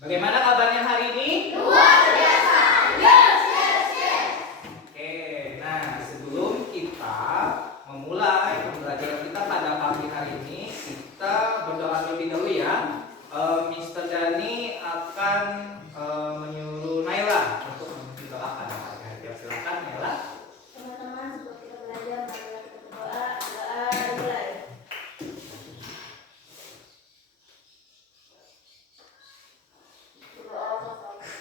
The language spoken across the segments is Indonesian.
Bagaimana kabarnya hari ini? Luar biasa. Yes, yes, yes. Oke, nah sebelum kita memulai pembelajaran kita pada pagi hari ini, kita berdoa lebih dahulu ya. Mr. Dani akan menyuruh Naila untuk berdoa pada pagi hari ini. Silakan Naila. Teman-teman, sebelum kita belajar, mari kita berdoa. Doa dimulai.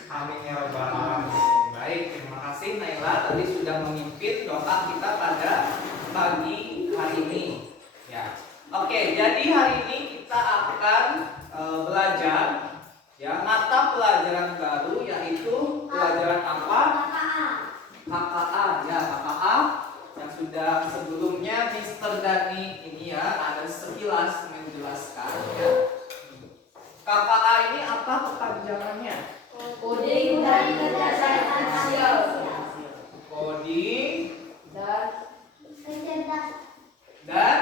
Amin ya rabbal alamin. Baik, terima kasih Naila tadi sudah memimpin doa kita pada pagi hari ini. Ya. Oke, jadi hari ini kita akan belajar ya mata pelajaran baru, yaitu pelajaran apa? KKA ya, KKA yang sudah sebelumnya Mr. Dani ini ya ada sekilas menjelaskan ya. KKA ini apa kepanjangannya? Coding dan kecerdasan sosial. Coding Dan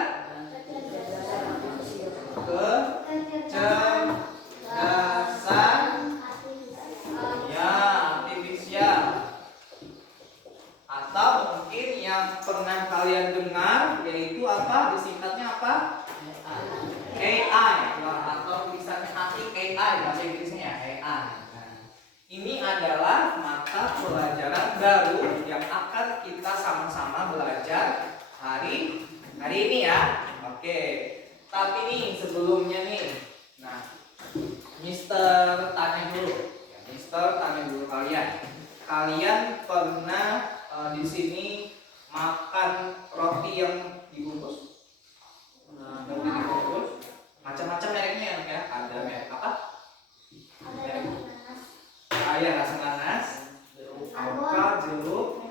kecerdasan ya artifisial, atau mungkin yang pernah kalian dengar yaitu apa, disingkatnya apa? AI atau tulisannya AI bahasa Inggrisnya AI. Nah, ini adalah mata pelajaran baru yang akan kita sama-sama belajar hari ini ya. Oke. Tapi nih sebelumnya nih, nah, Mister tanya dulu, ya, Mister tanya dulu kalian pernah di sini makan roti yang dibungkus? Roti dibungkus, macam-macam mereknya ya. Ada merek apa? Ayah rasa nanas, alka, jeruk,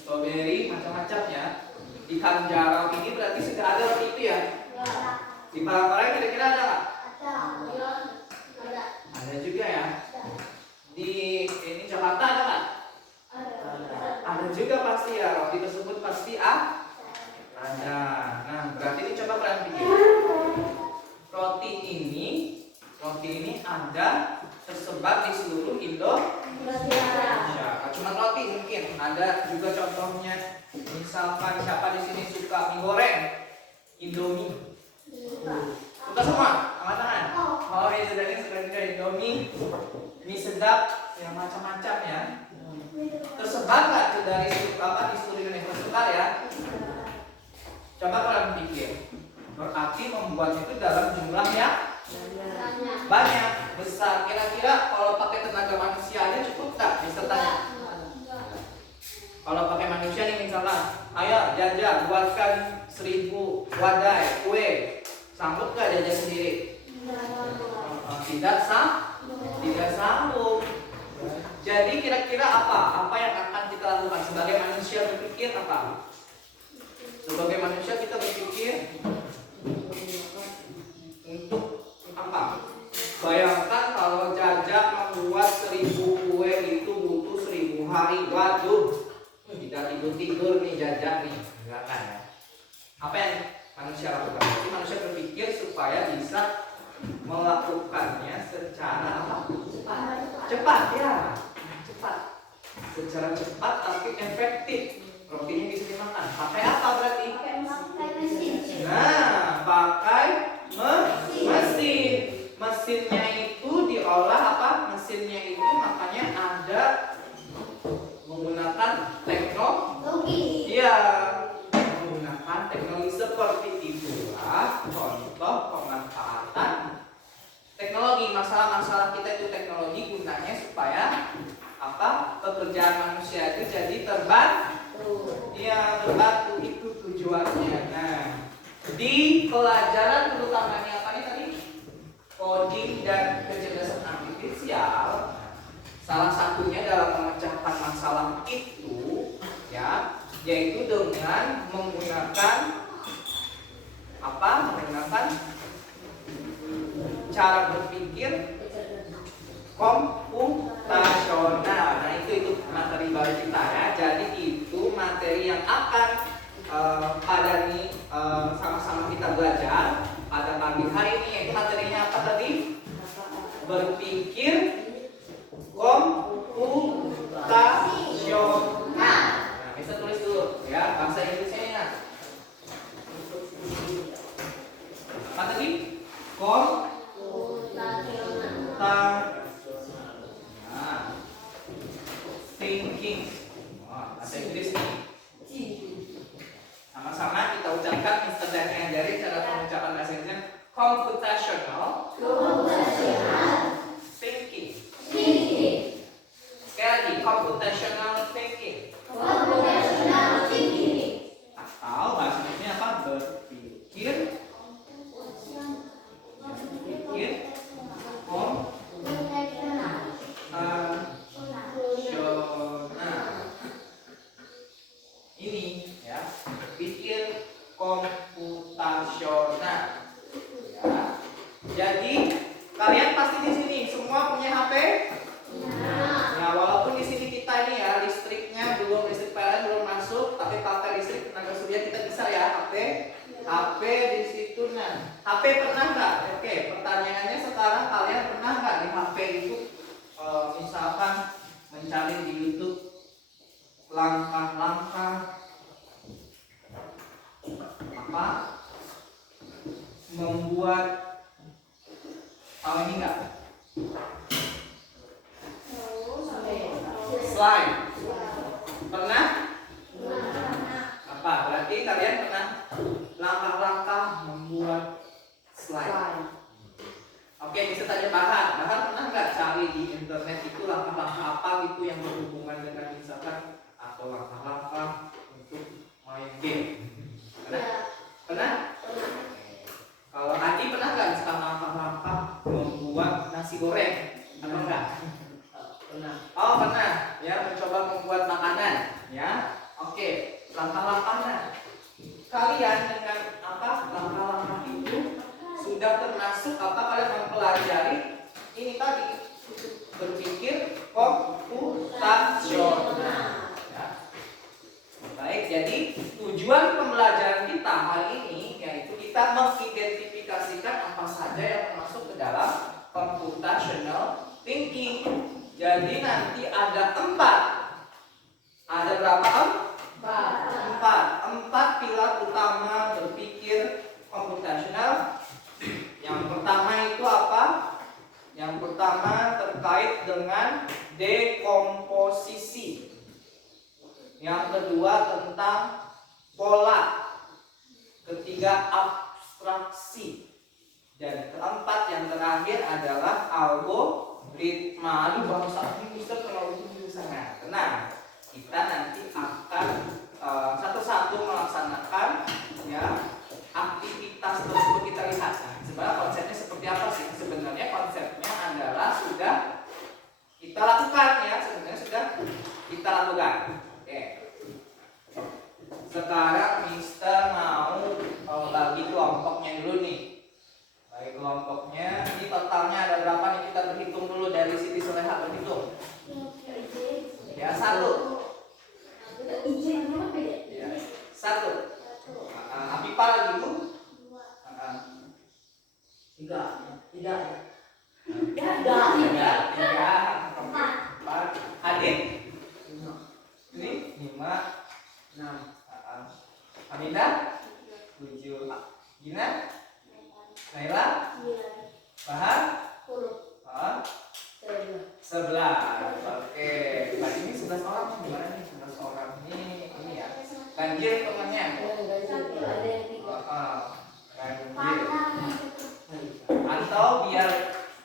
strawberry, macam-macam ya. Di Kang Jarau ini berarti sudah ada roti itu ya? Di Palangkaraya kira-kira ada nggak? Ada juga ya. Di ini Jakarta ada nggak? Ada juga pasti ya. Roti tersebut pasti ada. Nah, berarti ini coba kalian pikir. Roti ini ada tersebar di seluruh Indonesia. Cuma roti mungkin ada juga contohnya. Misalkan siapa di sini suka mie goreng, Indomie. Suka semua? Angkat tangan. Oh ya, sedangnya suka juga Indomie, mie sedap yang macam-macam ya. Tersebar nggak tuh dari di seluruh Indonesia? Tersebar ya. Coba kalian pikir. Berarti membuat itu dalam jumlah yang banyak, besar. Kira-kira kalau pakai tenaga manusia aja cukup nggak? Bisa tanya. Kalau pakai manusia nih misalnya, ayo Jaja buatkan 1000 wadai kue, sanggup nggak Jaja sendiri? Tidak sanggup. Jadi kira-kira apa yang akan kita lakukan sebagai manusia berpikir apa? Sebagai manusia kita berpikir untuk apa? Bayangkan kalau Jaja membuat 1000 kue itu butuh 1000 hari. Waduh, tidak tidur nih Jaja nih, enggak kan ya? Apa yang manusia lakukan? Jadi manusia berpikir supaya bisa melakukannya secara apa? Cepat ya, cepat. Secara cepat tapi efektif. Rotinya bisa dimakan. Pakai apa berarti? Nah, pakai mesin. Mesinnya itu diolah apa? Mesinnya itu makanya ada menggunakan teknologi. Iya, menggunakan teknologi seperti itulah contoh pemanfaatan teknologi. Masalah-masalah kita itu teknologi gunanya supaya apa? Pekerjaan manusia itu jadi terbantu. Iya, terbantu itu tujuannya. Nah, di pelajaran terutamanya apa nih tadi? Coding dan kecerdasan artifisial. Salah satunya dalam memecahkan masalah itu ya, yaitu dengan menggunakan apa? Menggunakan cara berpikir komputasional. Nah, itu materi baru kita ya. Jadi itu materi yang akan pada nih sama-sama kita belajar pada pagi hari ini. Yaitu materinya apa tadi? berpikir komputasional. Nah, bisa tulis dulu ya bahasa Inggrisnya ingat. Apa tadi? Nah, thinking. Bahasa Inggris nih. Sama-sama kita ucapkan, Mr. Dan ngajarin cara pengucapan bahasa Inggrisnya computational thinking. Sekali lagi, computational thinking. Atau bahasa Inggrisnya apa? Berpikir ini ya, pikir komputasional ya. Jadi kalian pasti di sini semua punya HP? Ya, walaupun di sini kita ini ya listrik PLN belum masuk, tapi pakai listrik tenaga surya kita bisa ya HP di situ. Nah, HP pernah nggak? Oke, pertanyaannya sekarang kalian pernah nggak di HP itu misalkan mencari di YouTube langkah-langkah apa membuat ini enggak slide pernah apa berarti kalian pernah langkah-langkah membuat slide. Oke, bisa tanya Bahar pernah nggak cari di internet itu langkah-langkah apa gitu yang berhubungan dengan misalkan atau langkah-langkah untuk main game? Pernah? Kalau Adi pernah nggak misalkan langkah-langkah membuat nasi goreng? Apa enggak? Pernah. Oh pernah, ya mencoba membuat makanan, ya. Oke, langkah-langkahnya. Kalian dengan apa? Langkah-langkah itu sudah termasuk apa kalian mempelajari ini tadi berpikir komputasional. Ya. Baik, jadi tujuan pembelajaran kita hari ini yaitu kita mengidentifikasikan apa saja yang masuk ke dalam computational thinking. Jadi nanti ada 4. Ada berapa? 4 pilar utama berpikir komputasional. Yang pertama itu apa? Yang pertama terkait dengan dekomposisi. Yang kedua tentang pola. Ketiga abstraksi. Dan keempat yang terakhir adalah algoritma. Aduh bahasa ini Mister kalau itu sangat. Tenang. Kita nanti akan satu-satu melaksanakan ya aktivitas tersebut kita lihat. Nah, sebenarnya konsepnya seperti apa sih? Sebenarnya konsepnya adalah sudah kita lakukan ya. Sebenarnya sudah kita lakukan. Oke. Sekarang Mister mau bagi kelompoknya dulu nih. Bagi kelompoknya, ini totalnya ada berapa nih? Kita berhitung dulu dari Siti Soleha berhitung. Ya, 1. Ya, 1. Apipa lagi Bu? 3. 4. Adik? Ini 5. 6. Aminda? 7. Gina? Naila? Bahar? 11. Oke. Berarti ini 11 orang gimana nih? 11 orang ini ya. Ganjil temannya. Atau biar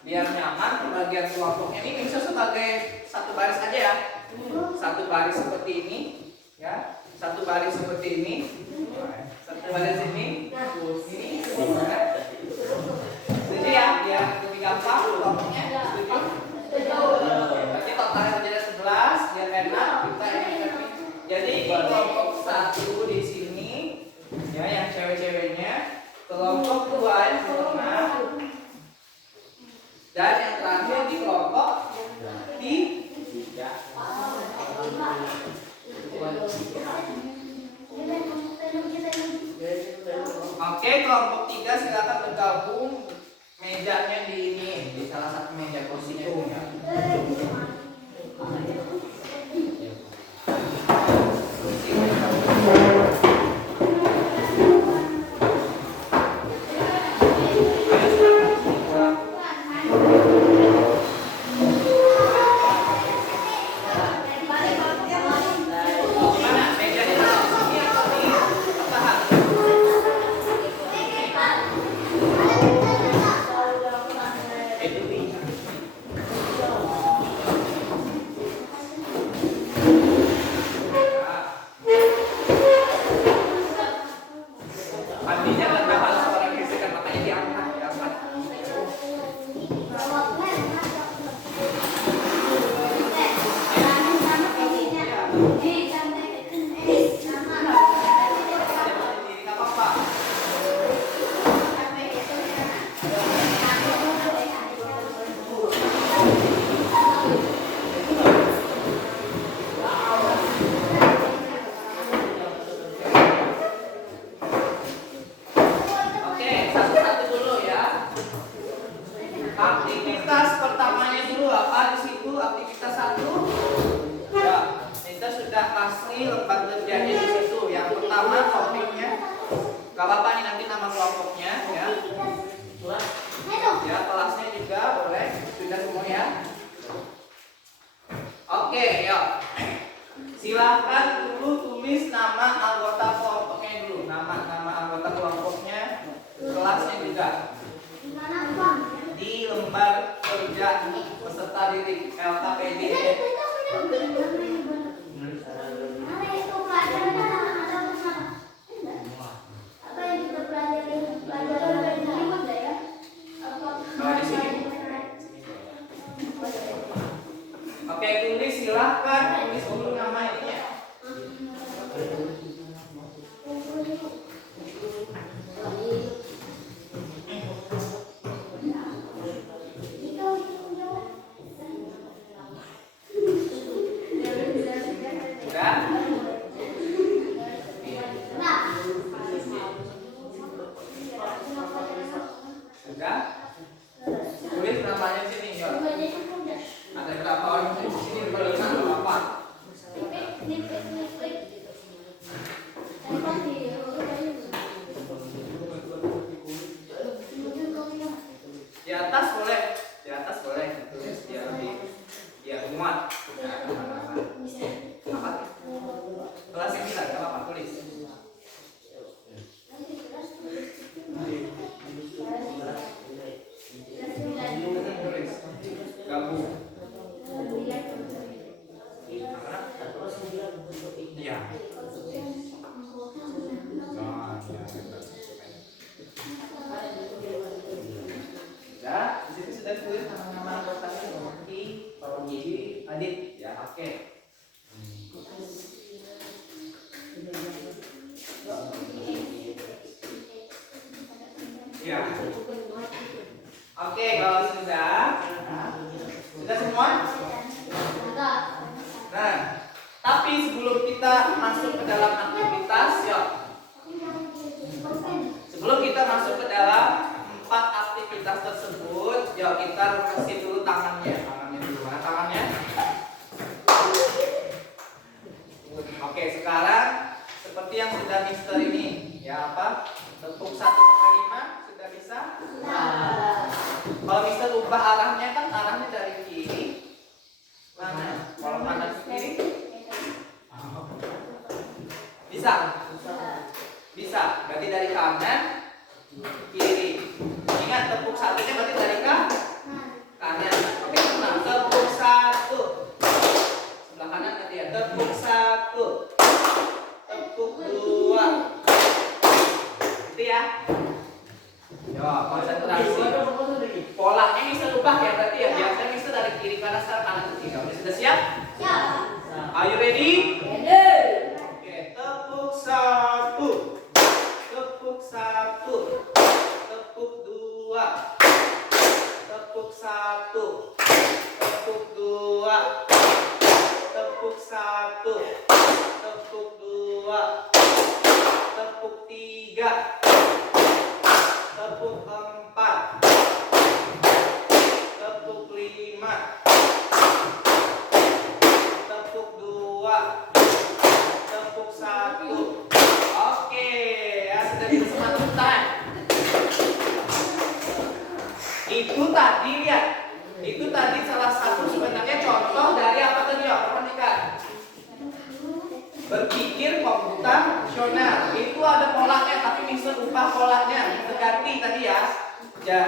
nyaman pembagian kelompoknya ini bisa sebagai satu baris aja ya. Satu baris seperti ini ya. Satu baris seperti ini. Satu baris ini. Ini setuju ya, biar lebih gampang kelompoknya. Setuju? Berarti totalnya menjadi 11 biar enak kita ini. Jadi kelompok 1 di sini ya yang cewek-ceweknya, kelompok 2 yang di tengah, dan yang terakhir di kelompok 3. Oke, kelompok 3 silakan bergabung. Mejanya di ini, di salah satu meja Nggak apa-apa. Oke, satu-satu dulu ya. Aktivitas pertamanya dulu apa di situ? Aktivitas 1. Ya, kita sudah kasih lembar kerjanya di situ. Yang pertama topiknya. Gak apa-apa nih nanti nama kelompoknya ya. Ya, kelasnya juga boleh. Sudah semua ya. Oke, yuk. Silahkan dulu tulis nama anggota kelompoknya dulu. Nama anggota kelompoknya. Kelasnya juga. Di lembar kerja peserta didik LKPD. Kalau di sini. Oke, tulis silahkan tulis dulu namanya. Sudah? Sudah? Tulis namanya sini, yuk. Ada berapa orang di sini? Berapa? Di atas boleh, di atas boleh tulis biar muat. Apa? Kelas 9, nggak apa-apa tulis. Tulis. Gabung. Iya. Sudah, di situ sudah tulis nama-nama anggotanya Noki, Rogi, Adit. Ya, oke. Ya. Oke, kalau sudah semua? Nah, tapi sebelum kita masuk ke dalam aktivitas, yuk. Sebelum kita masuk ke dalam 4 aktivitas tersebut, yuk kita kasih dulu tangannya. Tangannya dulu, mana tangannya? Oke, sekarang seperti yang sudah Mister ini, ya apa? Tepuk 1 sampai 5 sudah bisa? Kalau Mister ubah arahnya kan arahnya dari kiri. Mana? Kalau kanan ke kiri? Bisa? Bisa. Berarti dari kanan ke kiri. Ingat tepuk 1-nya berarti dari kanan. Oke, tenang. Tepuk 1. Sebelah kanan nanti ya. Tepuk 1. Tepuk 2. Itu ya. Yo, konsentrasi. Polanya Mister ubah ya berarti ya. Biasanya Mister dari kiri ke kanan, sekarang kanan ke kiri. Oke, sudah siap? Siap. Are you ready? Ready. Oke, tepuk 1. Tepuk 1. Tepuk 2. Tepuk 1. Tepuk 2. Tepuk 1. Tepuk 2. Tepuk 3. Tepuk 4. Tepuk 5. Tepuk 2. Tepuk 1. Oke, ya sudah bisa semua tepuk tangan. Itu tadi lihat. Itu tadi salah satu sebenarnya contoh dari apa tadi ya? Perhatikan. Berpikir komputasional. Itu ada polanya tapi Mister ubah polanya. Mister ganti tadi ya. Ya,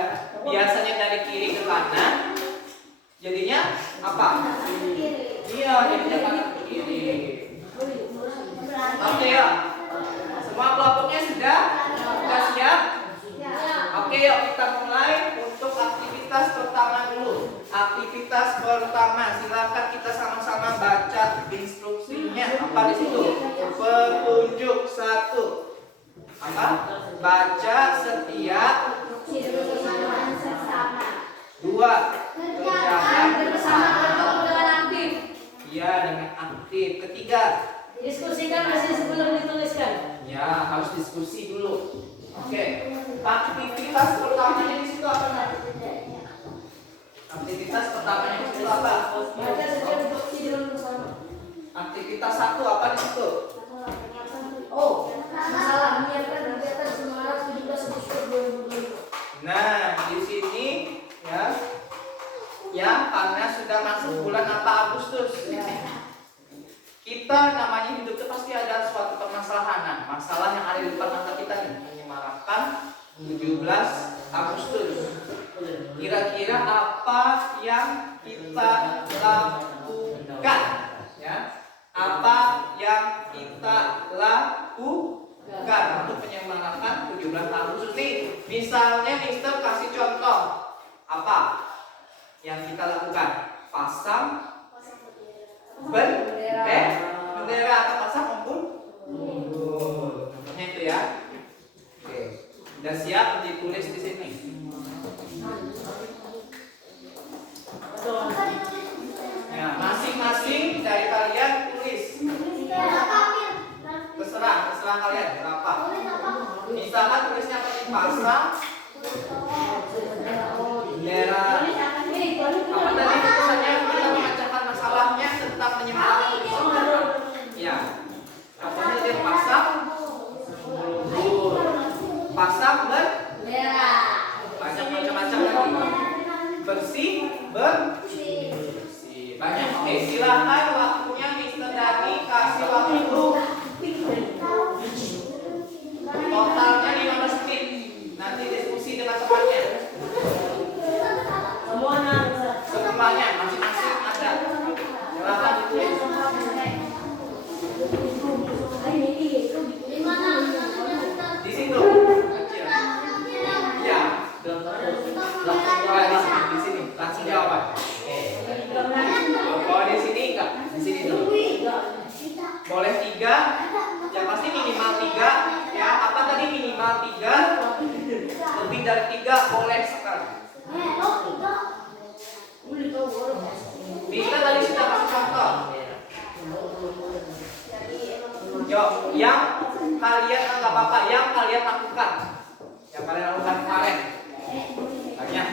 biasanya dari kiri ke kanan. Jadinya apa? Iya, jadinya kanan ke kiri. Oke ya. Semua kelompoknya sudah? Sudah siap? Oke, yuk kita mulai untuk aktivitas pertama. pertama dulu. Aktivitas pertama, silakan kita sama-sama baca instruksinya. Apa di situ? Petunjuk 1. Apa? Baca setiap 2. Kerjakan bersama dengan aktif. Iya, dengan aktif. Ketiga, Diskusikan hasil sebelum dituliskan. ya harus diskusi dulu. Oke. Aktivitas pertamanya di situ apa? Nak? Aktivitas pertamanya di situ apa? Baca setiap instruksi dalam bersama. Aktivitas 1 apa di situ? Oh, masalah menyiapkan kegiatan Semarang 17 Agustus 2020. Nah, di sini ya, karena sudah masuk bulan apa Agustus. Kita namanya hidup itu pasti ada suatu permasalahan. Nah, masalah yang ada di depan mata kita nih, menyemarakan 17 Agustus. Kira-kira apa yang kita lakukan? Ya, apa yang kita lakukan untuk menyemarakan 17 Agustus nih? Misalnya Mister kasih contoh apa yang kita lakukan? Pasang bendera atau pasang umbul. Contohnya itu ya. Oke. Udah siap ditulis di sini. Ya, masing-masing dari kalian tulis. Terserah kalian berapa. Misalkan tulisnya apa nih? Pasang bendera. Apa tadi tulisannya? Kita memecahkan masalahnya tentang menyemarakan. Ya. Contohnya dia pasang umbul. Pasang bendera. Banyak macam-macam lagi. Bersih. Banyak. Oke, silakan waktunya Mister Dani kasih waktu. Totalnya 15 menit. Nanti diskusi dengan temannya. Semuanya masing-masing ada. Silakan ditulis. Di situ. Kecil. Ya. Di sini. Langsung jawaban. Kalau di sini enggak, di sini dulu. Boleh 3, ya pasti minimal 3. Ya, apa tadi minimal 3? Lebih dari 3 boleh sekali. Bisa tadi sudah kasih contoh. Yo, yang kalian anggap apa? Yang kalian lakukan. Yang kalian lakukan kemarin. Banyak.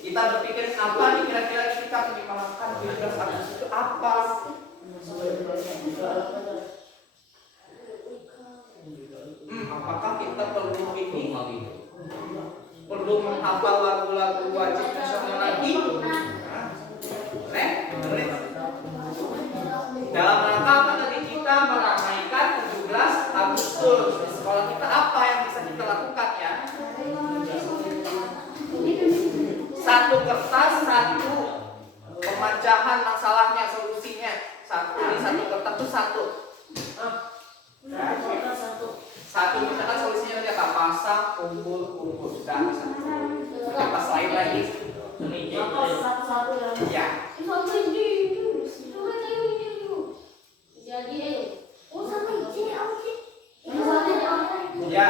Kita berpikir apa nih kira-kira kita menyemarakan 17 Agustus itu apa? Apakah kita perlu ini? Perlu menghafal lagu-lagu wajib nasional lagi? Dalam rangka apa tadi kita meramaikan 17 Agustus di sekolah kita, apa yang bisa kita lakukan ya? Satu kertas, satu pemecahan masalahnya, solusinya. Di satu kertas itu satu. Satu misalkan solusinya nanti apa? Pasang, umbul. Sudah bisa. Kertas lain lagi. Ya. Ya,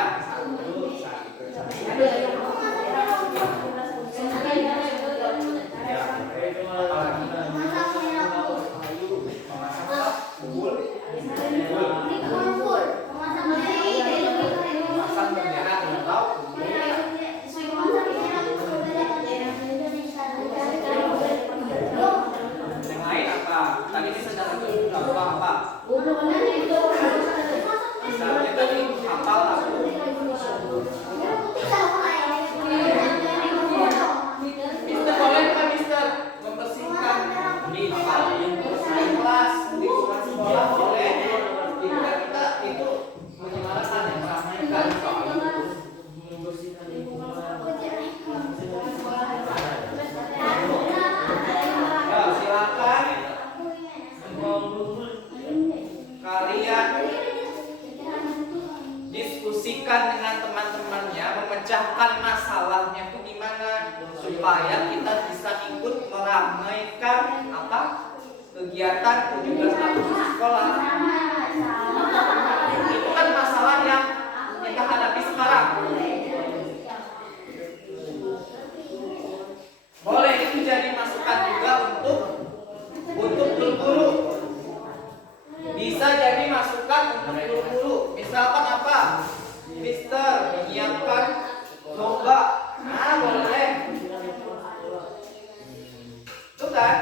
misalnya tadi hafal aku. memecahkan masalahnya itu gimana supaya kita bisa ikut meramaikan apa kegiatan 17 Agustus sekolah. Itu kan masalah yang kita hadapi sekarang. Boleh itu jadi masukan juga untuk guru-guru. Bisa jadi masukan untuk guru-guru. Misalkan apa? Mister menyiapkan lomba. Nah, boleh. Itu kan?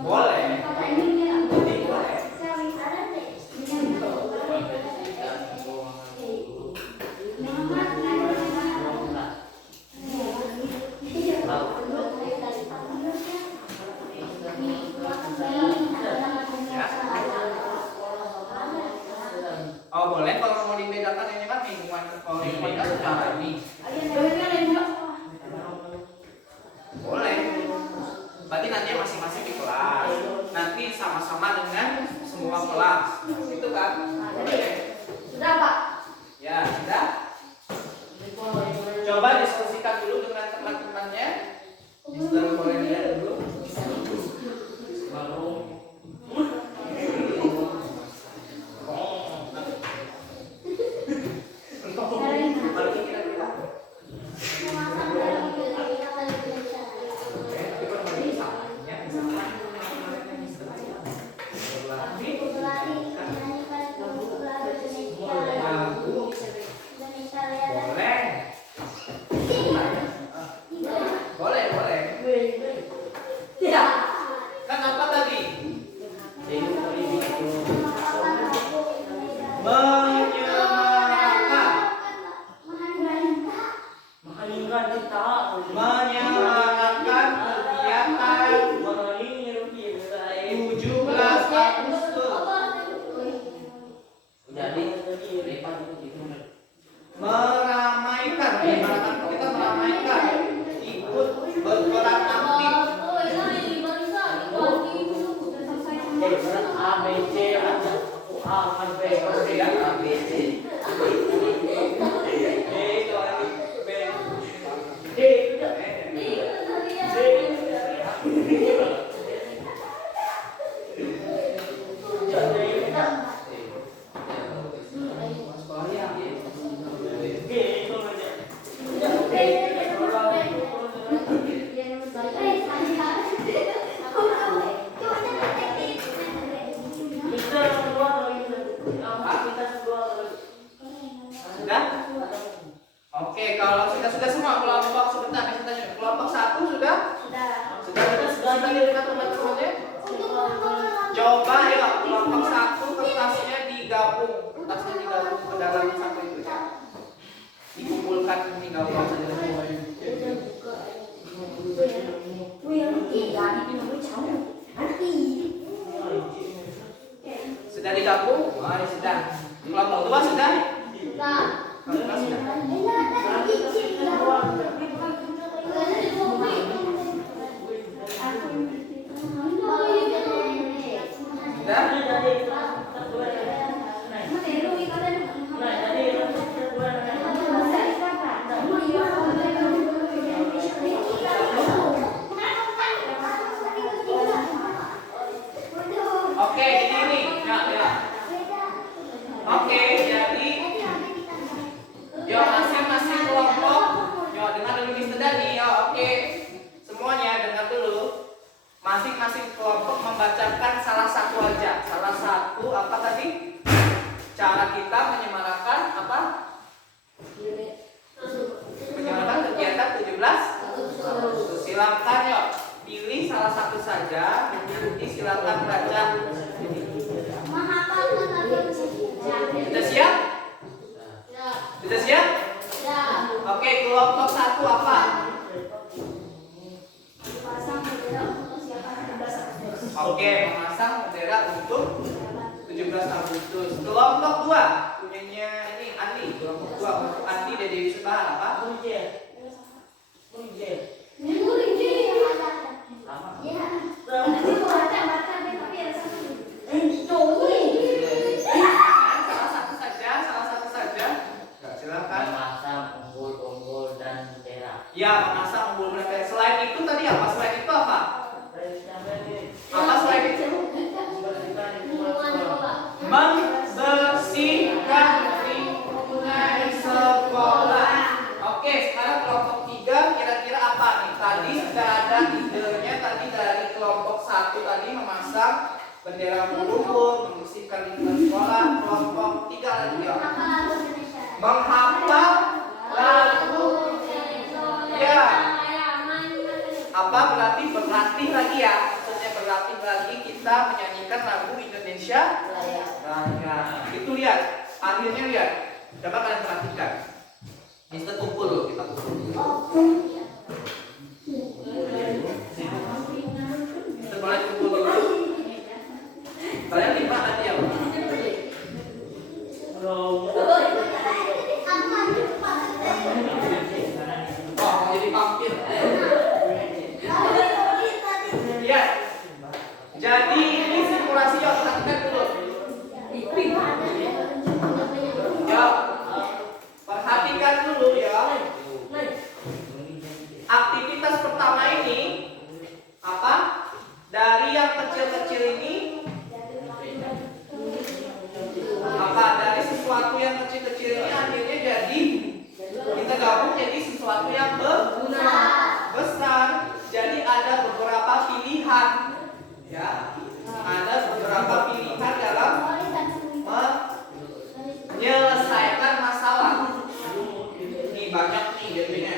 Boleh. Jadi boleh. Oh boleh kalau mau dibedakan ini kan mingguan kalau mingguan kan cara ini. Boleh. Berarti nanti masing-masing di kelas. Nanti sama-sama dengan semua kelas. Itu kan? Boleh. Sudah Pak? Ya sudah. Coba diskusikan dulu dengan teman-temannya. Mister boleh lihat dulu. Menyemarakan kegiatan 17 Agustus. Meramaikan, kita meramaikan, ikut berperan aktif. Sudah? Oke, kalau sudah semua kelompok sebentar nih saya tanya. Kelompok 1 sudah? Sudah dekat teman-temannya? Coba ya kelompok 1 kertasnya digabung ke dalam satu itu ya. Dikumpulkan digabung saja semuanya. Sudah digabung? Oh, sudah. Kelompok 2 sudah? Kelompok sudah. Oke, ini. Ya. Oke, jadi masing-masing kelompok. Dengar dulu Mister Dani. Oke. Semuanya dengar dulu. Masing-masing kelompok membacakan salah satu aja. Salah satu apa tadi? Cara kita menyemarakan apa? Menyemarakan kegiatan 17 Agustus. Silakan yuk. Pilih salah satu saja. Nanti silakan baca. Sudah siap? Sudah siap? Oke, kelompok 1 apa? Oke, memasang bendera untuk 17 Agustus. Kelompok 2 punyanya ini Andi. Kelompok 2 untuk Andi dan Dewi Subhan apa? Salah satu bendera berkumpul, membersihkan lingkungan sekolah. Kelompok 3 lagi ya. Menghafal lagu. Ya. Apa berarti berlatih lagi ya? Maksudnya berlatih lagi kita menyanyikan lagu Indonesia Raya. Itu lihat, akhirnya lihat. Coba kalian perhatikan. Mister kumpul loh, kita kumpul. Mister boleh kumpul dulu. Kalian 5 aja ya. Oh, jadi vampir. Iya. Jadi ini simulasi yang perhatikan dulu. Ya. Perhatikan dulu ya. Aktivitas pertama ini apa? Dari yang kecil-kecil ini apa? Dari sesuatu yang kecil-kecil ini akhirnya jadi kita gabung jadi sesuatu yang besar. Jadi ada beberapa pilihan ya. Ada beberapa pilihan dalam menyelesaikan masalah. Ini banyak nih jadinya.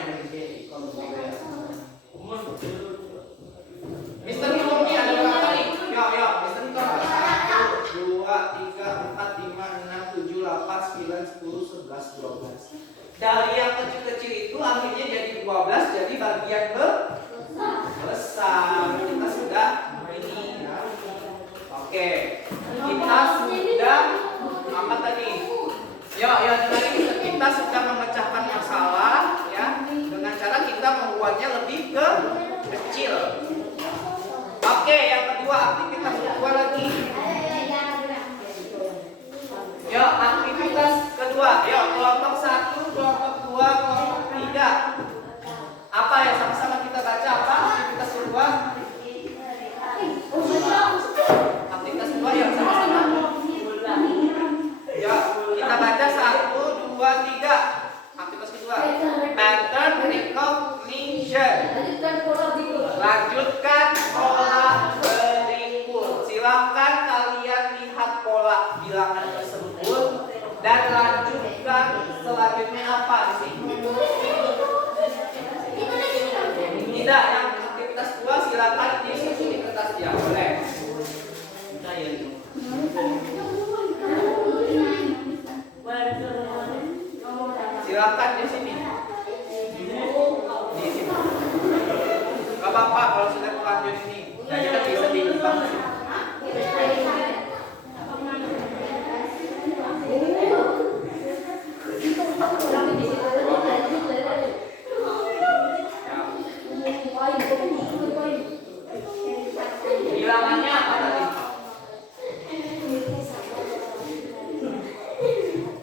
Mister Niko nih ada berapa nih? Yo, Mister Niko. 1, 2, 3, 4, 5, 6, 7, 8, 9, 10, 11, 12. Dari yang kecil-kecil itu akhirnya jadi 12, jadi bagian besar. Kita sudah ini ya. Oke. Kita sudah apa tadi? Yo, kita sudah memecahkan masalah ya dengan cara kita membuatnya lebih kecil. Oke, yang kedua aktivitas kedua lagi. Yo, aktivitas kedua. Yo, kelompok 1, kelompok 2, kelompok 3. Apa ya sama-sama kita baca apa? Aktivitas kedua. Aktivitas kedua ya sama-sama. Ya, kita baca 1, 2, 3. Aktivitas kedua. Pattern recognition. Lanjutkan pola berikut. Silakan kalian lihat pola bilangan tersebut dan lanjutkan selanjutnya apa di sini? Tidak, yang aktivitas 2 silakan disusun di kertas ya, boleh. Silakan di sini. Di sini. Gak apa-apa kalau sudah lanjut ini. Jadi kita bisa diimbang. Bilangannya apa tadi?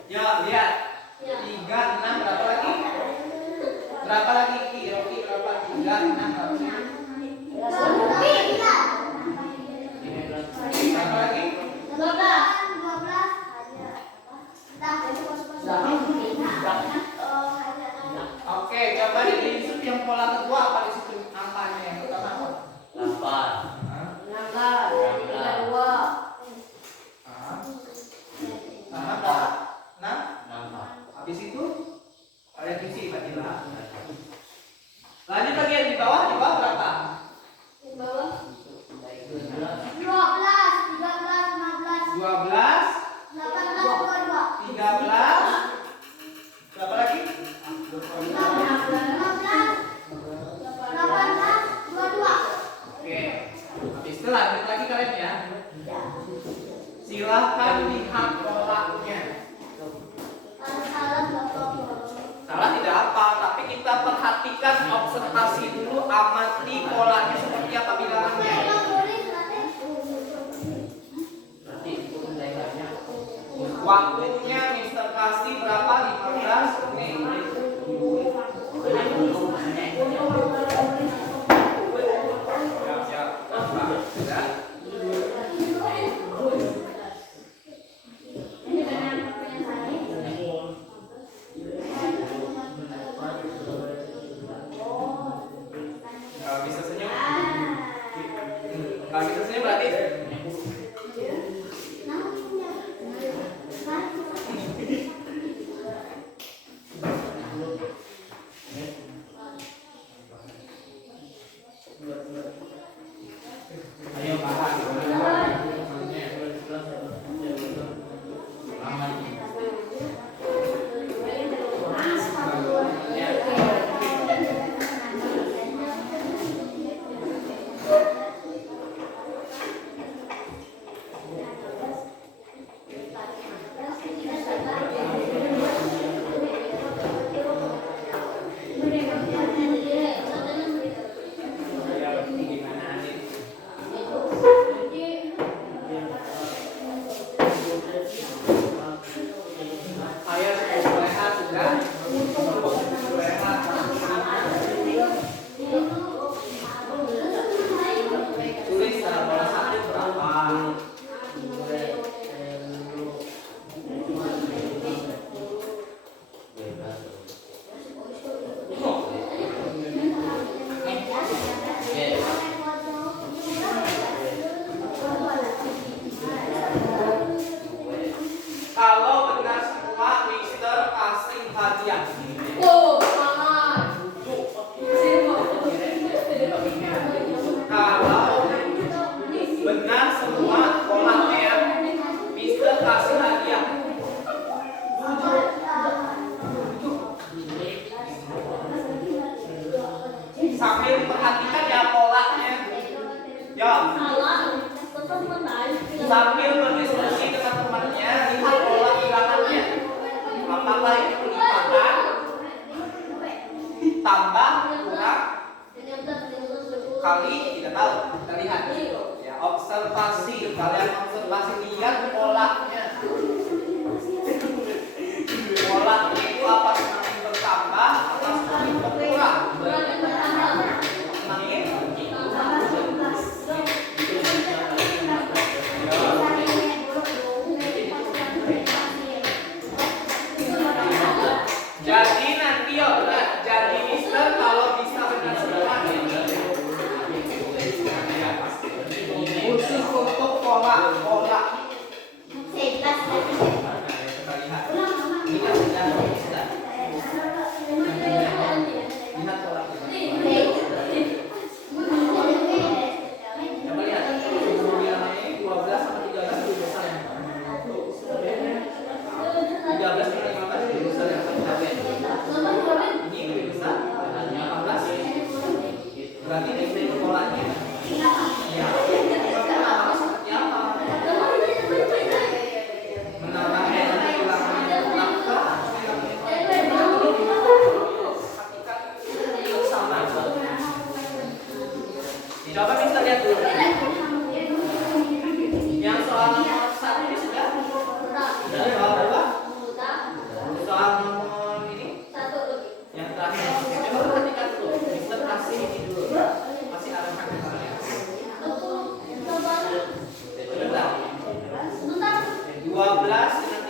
Ya, lihat. 3, 6, berapa lagi? Berapa lagi? Rocky, berapa? 3, 6, berapa? Berapa lagi? 12. Oke, coba disusun yang pola kedua apa di situ angkanya yang pertama? 8. Sama tak? Nah, 6. habis itu kalian isi badilah. Lanjut lagi yang di bawah berapa? 12, 13, berapa lagi? 22. Oke, habis itu lanjut lagi kalian ya. Silahkan lihat polanya. Salah tidak apa, tapi kita perhatikan observasi dulu, amati polanya seperti apa bilangannya. Waktunya Mister kasih berapa? 15 menit. Ya, apa? Sudah? Kalau bisa senyum berarti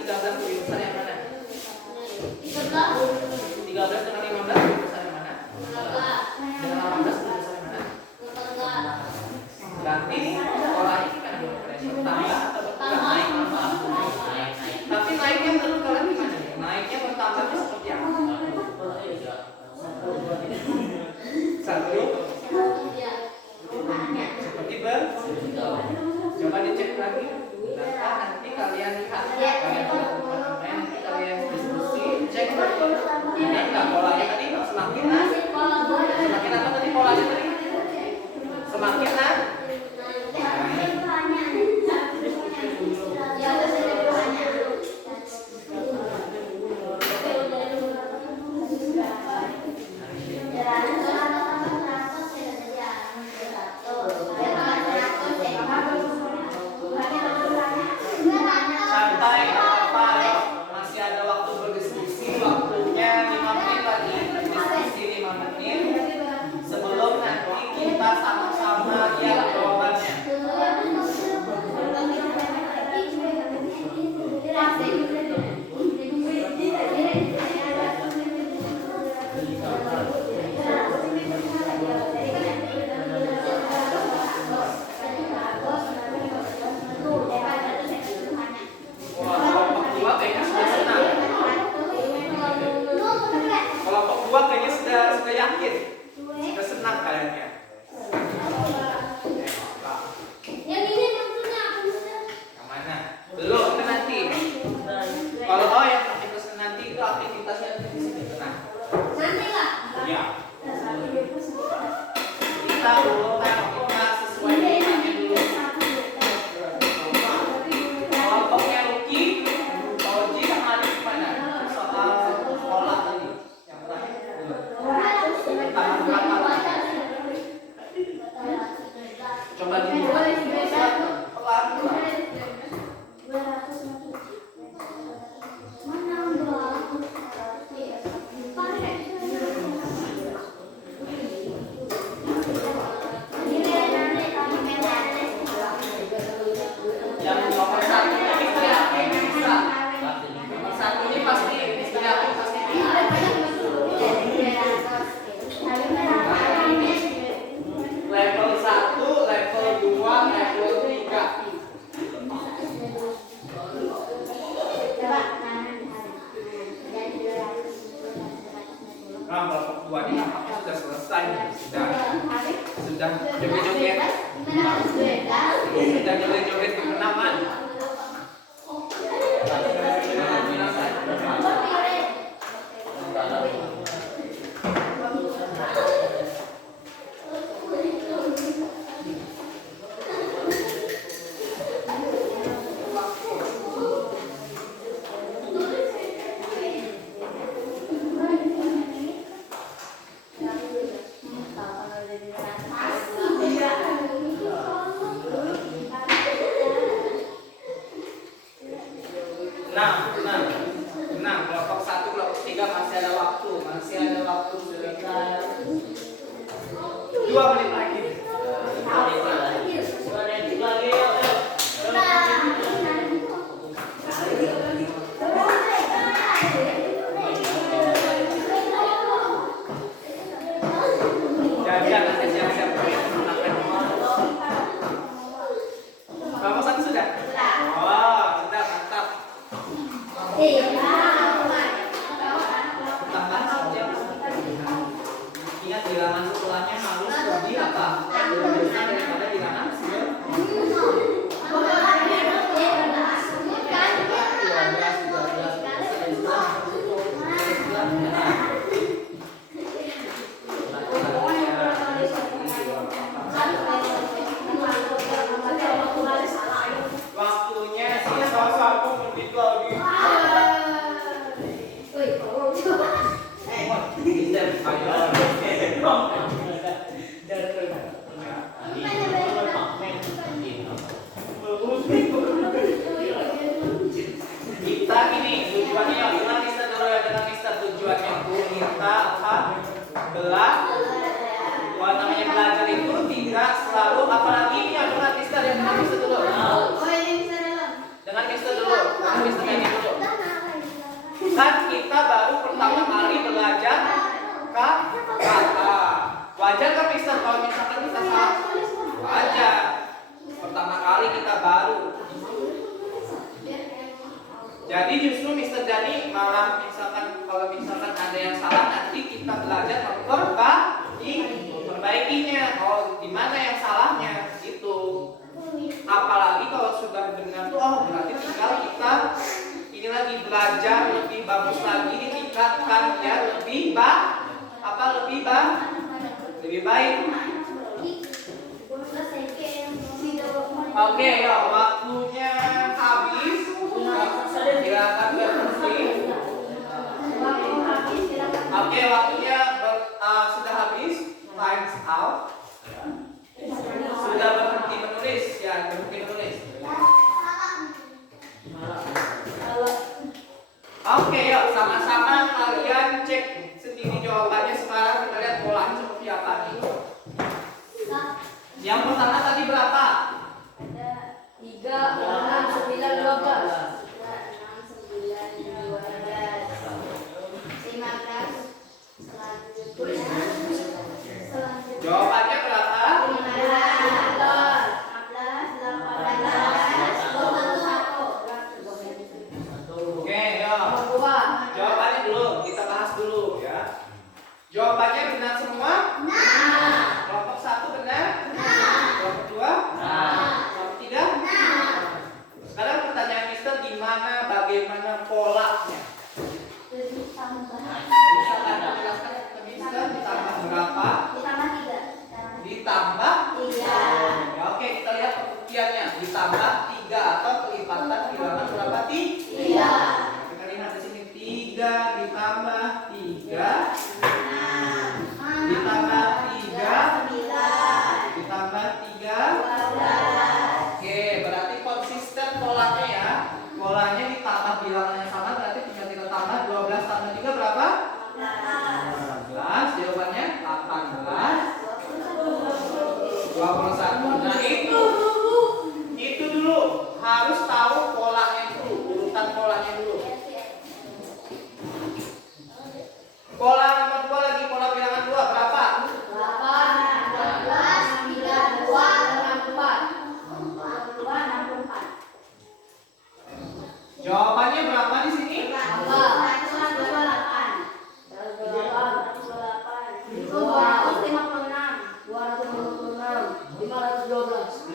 13 lebih besar yang mana? 13. 13 dengan 15 lebih besar yang mana? Dengan 18 lebih besar yang mana? Berarti polanya gimana? Bertambah atau berkurang? Naik apa? Tapi naiknya menurut kalian gimana nih? Naiknya bertambahnya seperti apa? Satu seperti ber. Coba dicek lagi. Nah, nanti kalian lihat, kalian teman-teman, nanti kalian diskusi, cek lagi. Ingat nggak polanya tadi? Semakin naik. Semakin apa tadi polanya tadi? Semakin naik. Santai, apa ya? Masih ada waktu berdiskusi, waktunya 5 menit lagi. Diskusi 5 menit sebelum nanti kita sama-sama lihat jawabannya. Wah, kelompok 2 kayaknya sudah senang. Kelompok 2 kayaknya sudah yakin. Sudah senang kayaknya. Yang ini maksudnya apa? Yang mana? Belum, kan nanti. Kalau yang aktivitas nanti itu aktivitasnya nanti di sini. Nah, Nanti lah. ya. Kita urutan kita sesuai temanya dulu. Kelompoknya Ruki, Oji sama Alif gimana? Soal sekolah tadi. Yang terakhir. Pertama berapa? Coba dilihat. Pelan-pelan. Yang nomor 1 ini bisa. Nomor 1 ini pasti bisa. Level 1, level 2, level 3. Nah, kelompok 2 ini nampaknya sudah selesai. Sudah joget-joget. Sudah joget-joget di kenaman. Nah, kelompok 1, kelompok 3 masih ada waktu sekitar 2 menit lagi. Jangan nanti siap-siap kelompok 1 sudah? Oh, sudah, mantap. Tambah saja. Ingat bilangan sekolahnya harus lebih apa? Kan kita baru pertama kali belajar kata. Wajar kan Mister kalau misalkan kita salah? Wajar. Pertama kali kita baru. Jadi justru Mister Dani malah misalkan kalau misalkan ada yang salah nanti kita belajar memperbaikinya. Oh, di mana yang salahnya itu. Apalagi kalau sudah benar tuh, oh berarti tinggal kita ini lagi belajar lebih bagus lagi, ditingkatkan ya lebih baik. Oke, ya waktunya habis. Silakan berhenti. Oke, waktunya sudah habis. Time's out. Sudah berhenti menulis, ya berhenti menulis. Oke, yuk sama-sama kalian cek sendiri jawabannya. Sekarang kita lihat polanya seperti apa nih. Yang pertama tadi berapa? 3, 6, 9, 12. Jawabannya berapa? 15, 18, 19, 20, 21. Oke, yuk. Jawabannya belum, kita bahas dulu ya. Jawabannya benar semua? Kelompok 1 benar? Kelompok 2? Kelompok 3? Sekarang pertanyaan Mister, bagaimana polanya? Bisa kan jelaskan ke Mister ditambah berapa? Ditambah? Ya, oke, kita lihat pembuktiannya. Ditambah 3 atau kelipatan bilangan berapa? 3. Kita lihat di sini 3 ditambah 3 ditambah 3 ditambah 3. Oke, berarti konsisten polanya ya. Polanya ditambah bilangannya sama, berarti tinggal kita tambah 12 tambah 3 berapa? 18. Jawabannya 18. 21. Nah itu dulu harus tahu polanya dulu, urutan polanya dulu. Pola nomor 2 lagi, pola bilangan 2 berapa? 8, 12, 9, 2, 64. Jawabannya berapa di sini? 256, 512.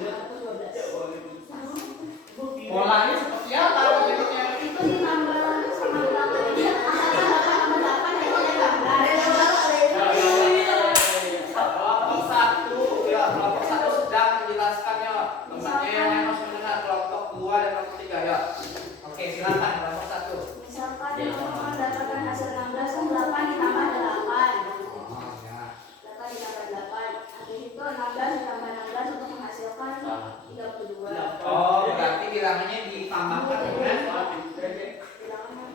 Polanya seperti apa? Bentuknya? Itu ditambah sama 8 dia. Tambah 8 akhirnya 18. Kelompok 1 ya, kelompok 1 sedang menjelaskan ya. Temannya yang harus mendengar. Kelompok 2 dan kelompok 3 ya. Oke, silakan kelompok 1. Misalkan mendapatkan hasil 16 kan 8 ditambah 8. Oh, ya. 8 ditambah 8. Habis itu 16 ditambah 16 untuk menghasilkan 32. Oh, berarti bilangannya ditambahkan dengan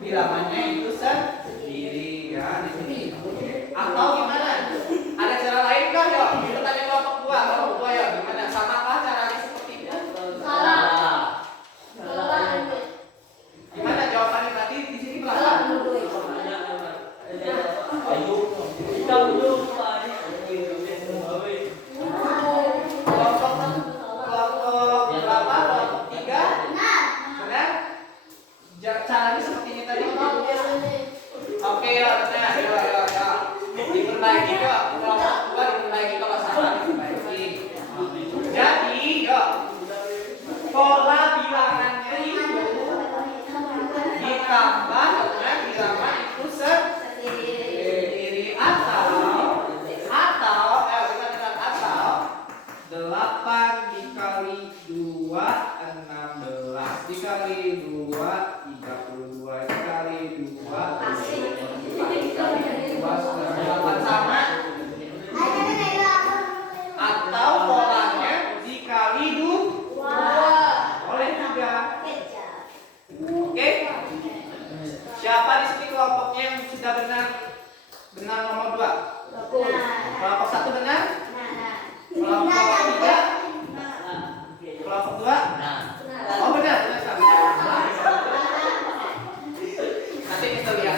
bilangannya itu sendiri ya di sini. Atau gimana? Ada cara lain kah ya? Kita tanya kelompok 2 ya. Gimana? Sama kah caranya seperti itu? Salah. Gimana jawabannya tadi di sini berapa? Kelompok berapa? Kelompok 3? Benar? Caranya seperti ini tadi? Oke ya, benar. Ya. Diperbaiki ya. Kelompok 2 diperbaiki, kalau salah diperbaiki. Jadi, ya. Pola bilangannya itu ditambah dengan bilangan itu sendiri atau kita dengan atau 8 dikali 2 16 dikali 2 32 dikali 2 8 sama, atau polanya dikali 2 oleh 3. Oke? Siapa di sini kelompoknya yang sudah benar nomor 2? Kelompok 1 benar? Kelompok 3? Kelompok 2? Oh benar. Nanti kita lihat.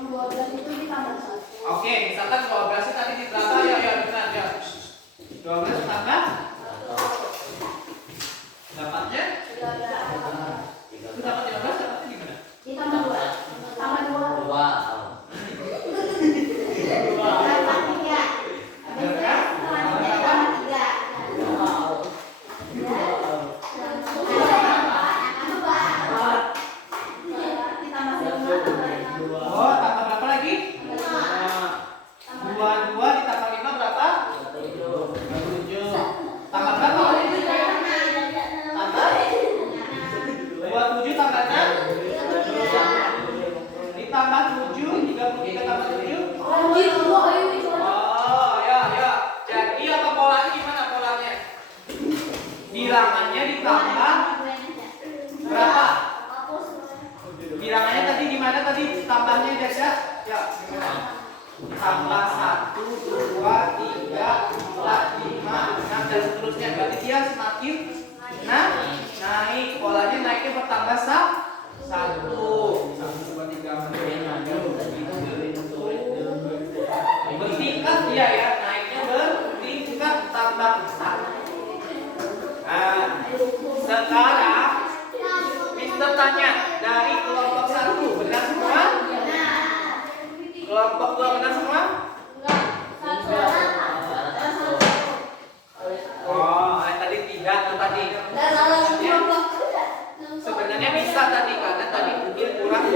Yang 12 itu ditambah 1. Oke, misalkan 12 itu tadi di berapa? Ya, ya, benar ya. 12 tambah dapatnya? Itu dapat 13, dapatnya gimana? Ditambah 2. Tambah 2. Dua. Tambah 3. Benar kan? Tambah 3. Oh, tambah berapa lagi? 22 ditambah 5 berapa? 27. Tambah berapa? Tambah 27 tambah 6 ditambah 7, 33 tambah 7. Oh, ya, ya. Jadi apa polanya gimana polanya? Bilangannya ditambah berapa? Bilangannya tadi gimana tadi? Tambahnya Jasya? Ya, gimana? Tambah 1, 2, 3, 4, 5, 6 dan seterusnya. Berarti dia semakin naik. Polanya naiknya bertambah 1. 1, 2, 3, 4, 5, 6. Bertingkat dia ya, naiknya bertingkat tambah 1. Nah, sekarang Mister tanya dari kelompok 1 benar semua? Kelompok 2 benar semua? Oh, tadi tidak tuh tadi. Sebenarnya bisa tadi karena tadi mungkin kurang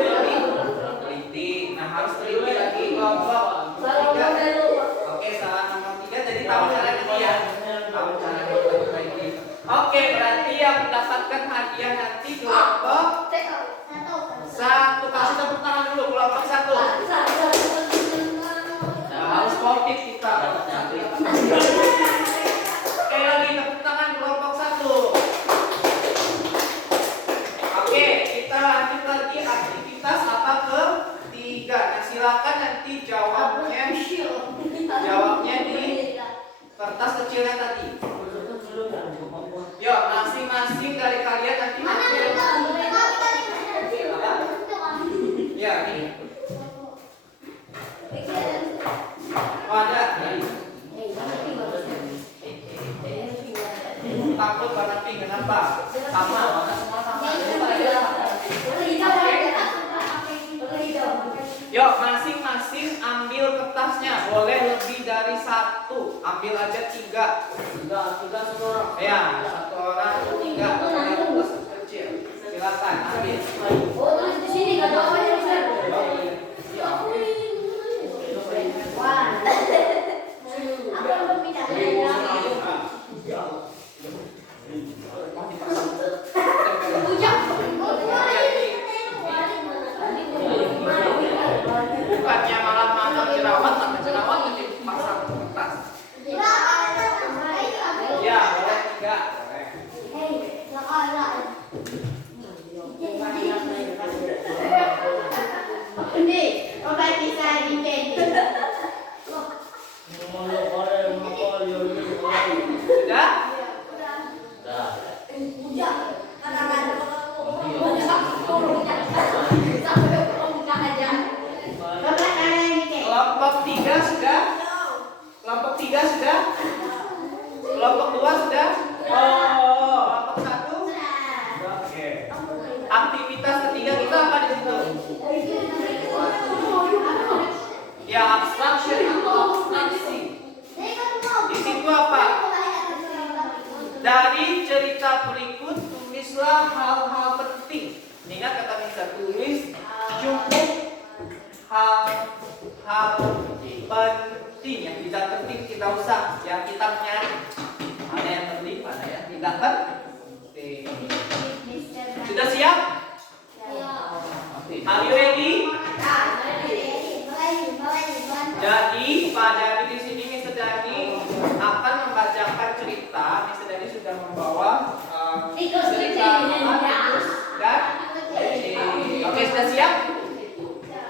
teliti. Nah, harus teliti lagi kelompok 3. Oke, salah nomor 3 jadi tahu caranya dia. Tahu caranya lagi. Oke, berarti yang mendapatkan hadiah nanti kelompok 1. Kasih tepuk tangan dulu kelompok 1. Nah, harus sportif kita. Sekali lagi tepuk tangan kelompok 1. Oke, kita lanjut lagi aktivitas apa ketiga. Nah, silakan nanti jawabnya di kertas kecilnya tadi. Yuk, masing-masing dari kalian nanti ya, ini. Oh, ada. Takut warna pink, kenapa? Sama, warna semua sama. Yuk, masing-masing ambil kertasnya. Boleh lebih dari 1. Ambil aja 3. 3 satu orang. Ya, 1 orang 3. Kertas kecil. Silakan ambil. Bukannya malah makan jerawat, tapi jerawat jadi pasang kertas. Ya, boleh 3. Sudah? Kelompok 3 sudah? Kelompok 3 sudah? Kelompok 2 sudah? Oh, kelompok 1? Oke. Aktivitas ketiga kita apa di situ? Ya, abstraction atau abstraksi. Di situ apa? Dari cerita berikut tulislah hal-hal penting. Ingat kata Mister, tulis cukup hal penting. Yang tidak penting kita usah, yang kita nyari. Mana yang penting, mana yang tidak penting. Sudah siap? Are you ready? Jadi pada di sini Mister Dani akan membacakan cerita. Mister Dani sudah membawa cerita dan oke, sudah siap?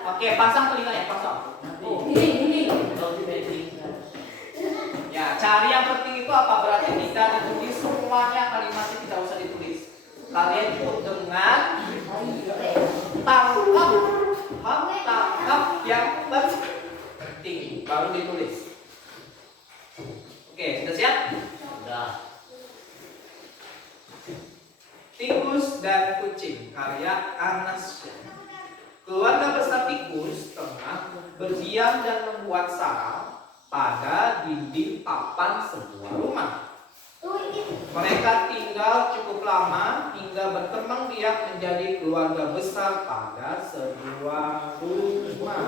Oke, pasang telinganya, pasang. Ya, cari yang penting itu apa? Berarti tidak ditulis semuanya, kalimatnya tidak usah ditulis. Kalian cukup dengan tangkap yang penting baru ditulis. Oke, sudah siap? Sudah. Tikus dan kucing karya Anas. Keluarga besar tikus tengah berdiam dan membuat sarang pada dinding papan sebuah rumah. Mereka tinggal cukup lama hingga berkembang biak menjadi keluarga besar pada sebuah rumah.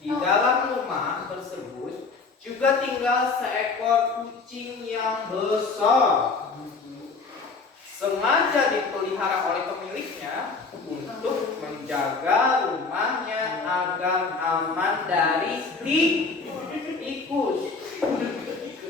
Di dalam rumah tersebut juga tinggal seekor kucing yang besar. Sengaja dipelihara oleh pemiliknya untuk menjaga rumahnya agar aman dari tikus.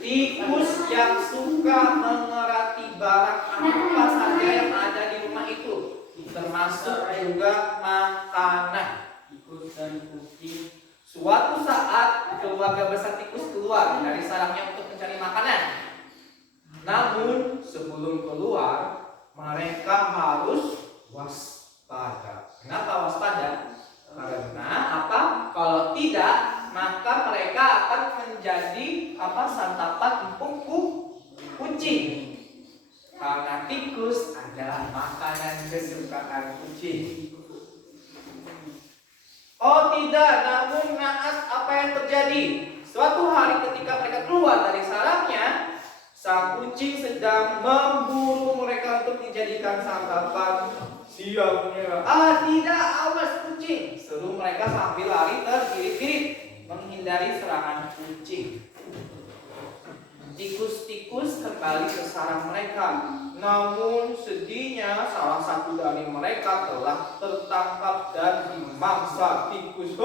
Tikus yang suka mengerati barang apa saja yang ada di rumah itu, termasuk juga makanan. Tikus dan kucing. Suatu saat keluarga besar tikus keluar dari sarangnya untuk mencari makanan. Namun sebelum keluar mereka harus waspada. Kenapa waspada? Karena apa? Kalau tidak, maka mereka akan menjadi santapan empuk kucing. Karena tikus adalah makanan kesukaan kucing. Oh tidak, namun naas apa yang terjadi? Suatu hari ketika mereka keluar dari sarangnya, sang kucing sedang memburu mereka untuk dijadikan santapan siangnya. Ah tidak, awas kucing! Seru mereka sambil lari terbirit-birit menghindari serangan kucing. Tikus-tikus kembali ke sarang mereka. Namun sedihnya salah satu dari mereka telah tertangkap dan dimangsa tikus.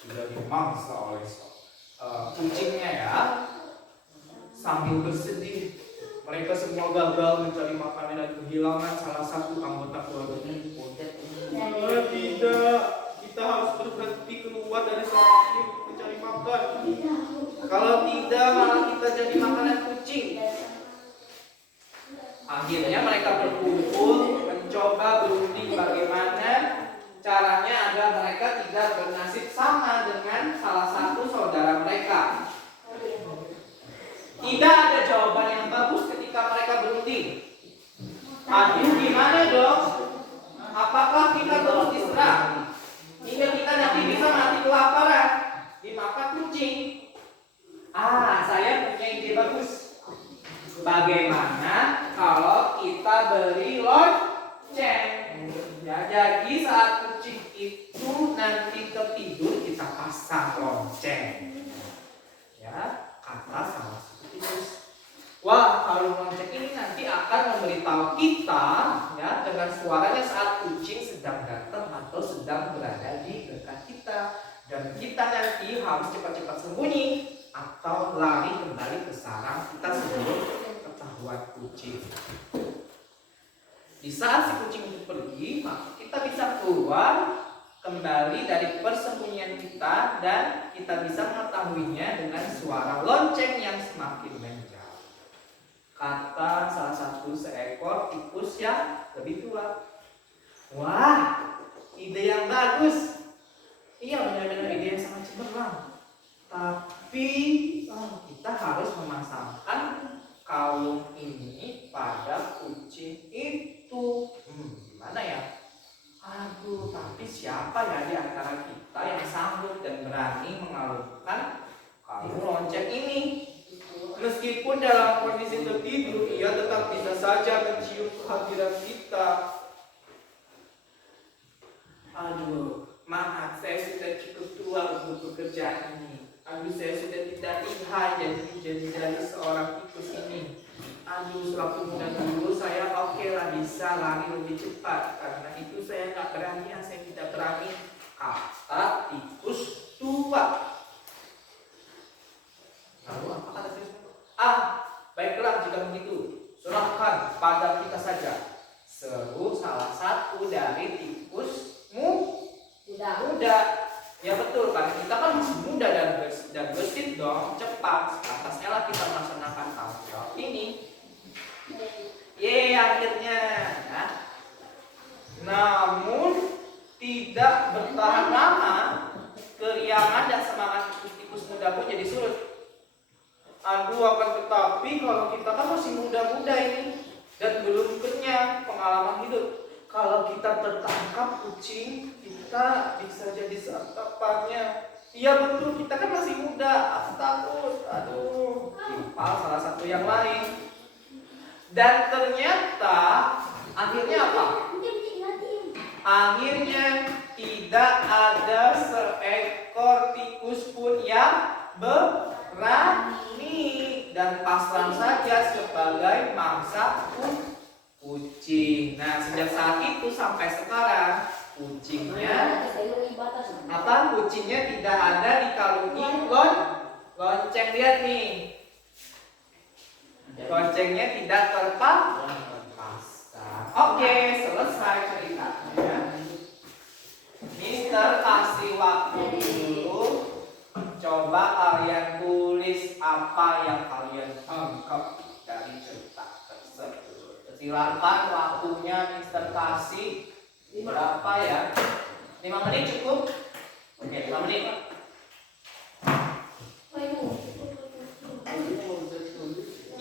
Sudah dimangsa oleh kucingnya ya. Sambil bersedih, mereka semua gagal mencari makanan dan kehilangan salah satu anggota keluarganya. Tidak, kita harus berhenti keluar dari sarang ini untuk mencari makan. Kalau tidak, malah kita jadi makanan kucing. Akhirnya mereka berkumpul mencoba berunding bagaimana caranya agar mereka tidak bernasib sama dengan salah satu saudara mereka. Tidak ada jawaban yang bagus ketika mereka berunding. Aduh, gimana dong? Apakah kita terus diserang hingga kita nanti bisa mati kelaparan dimakan kucing? Saya punya ide bagus. Bagaimana kalau kita beri lonceng? Ya, jadi saat kucing itu nanti tertidur kita pasang lonceng. Ya, kata salah satu tikus. Wah, kalau lonceng ini nanti akan memberitahu kita ya dengan suaranya saat kucing sedang datang atau sedang berada di dekat kita, dan kita nanti harus cepat-cepat sembunyi atau lari kembali ke sarang kita sebelum ketahuan kucing. Di saat si kucing itu pergi, maka kita bisa keluar kembali dari persembunyian kita dan kita bisa mengetahuinya dengan suara lonceng yang semakin menjauh. Kata salah satu seekor tikus yang lebih tua. Wah, ide yang bagus. Iya, benar-benar ide yang sangat cemerlang. Tapi kita harus memasangkan kalung ini pada kucing itu. Gimana ya? Aduh, tapi siapa ya di antara kita yang sanggup dan berani mengalungkan kalung lonceng ini? Meskipun dalam kondisi tertidur, ia tetap bisa saja mencium kehadiran kita. Aduh, maaf, saya sudah cukup tua untuk pekerjaan ini. Aduh, saya sudah tidak lihai jadi seorang tikus ini. Aduh, sewaktu muda dulu saya oke lah bisa lari lebih cepat. Karena itu saya nggak berani, saya tidak berani. Kata tikus tua. Lalu apa kata tikus tua? Baiklah jika begitu, serahkan pada kita saja. Seru salah satu dari tikusmu muda. Ya betul, karena kita kan masih muda dan gesit dong, cepat. Atasnya lah kita melaksanakan tanggung jawab ini. Akhirnya. Namun tidak bertahan lama, keriangan dan semangat tikus muda pun jadi surut. Aduh, akan tetapi kalau kita kan masih muda-muda ini dan belum kenyang pengalaman hidup. Kalau kita tertangkap kucing, kita bisa jadi santapannya. Iya betul, kita kan masih muda. Aku takut. Aduh, timpal salah satu yang lain. Dan ternyata akhirnya apa? Akhirnya tidak ada seekor tikus pun yang berani dan pasrah saja sebagai mangsa kucing. Nah, sejak saat itu sampai sekarang kucingnya kucingnya tidak ada dikalungi lonceng. Lihat nih, loncengnya tidak terpasang. Oke, selesai ceritanya. Mister kasih waktu dulu. Coba kalian tulis apa yang kalian tangkap dari cerita tersebut. Silakan, waktunya Mister kasih. Berapa ya? 5 menit cukup? Oke, 5 menit.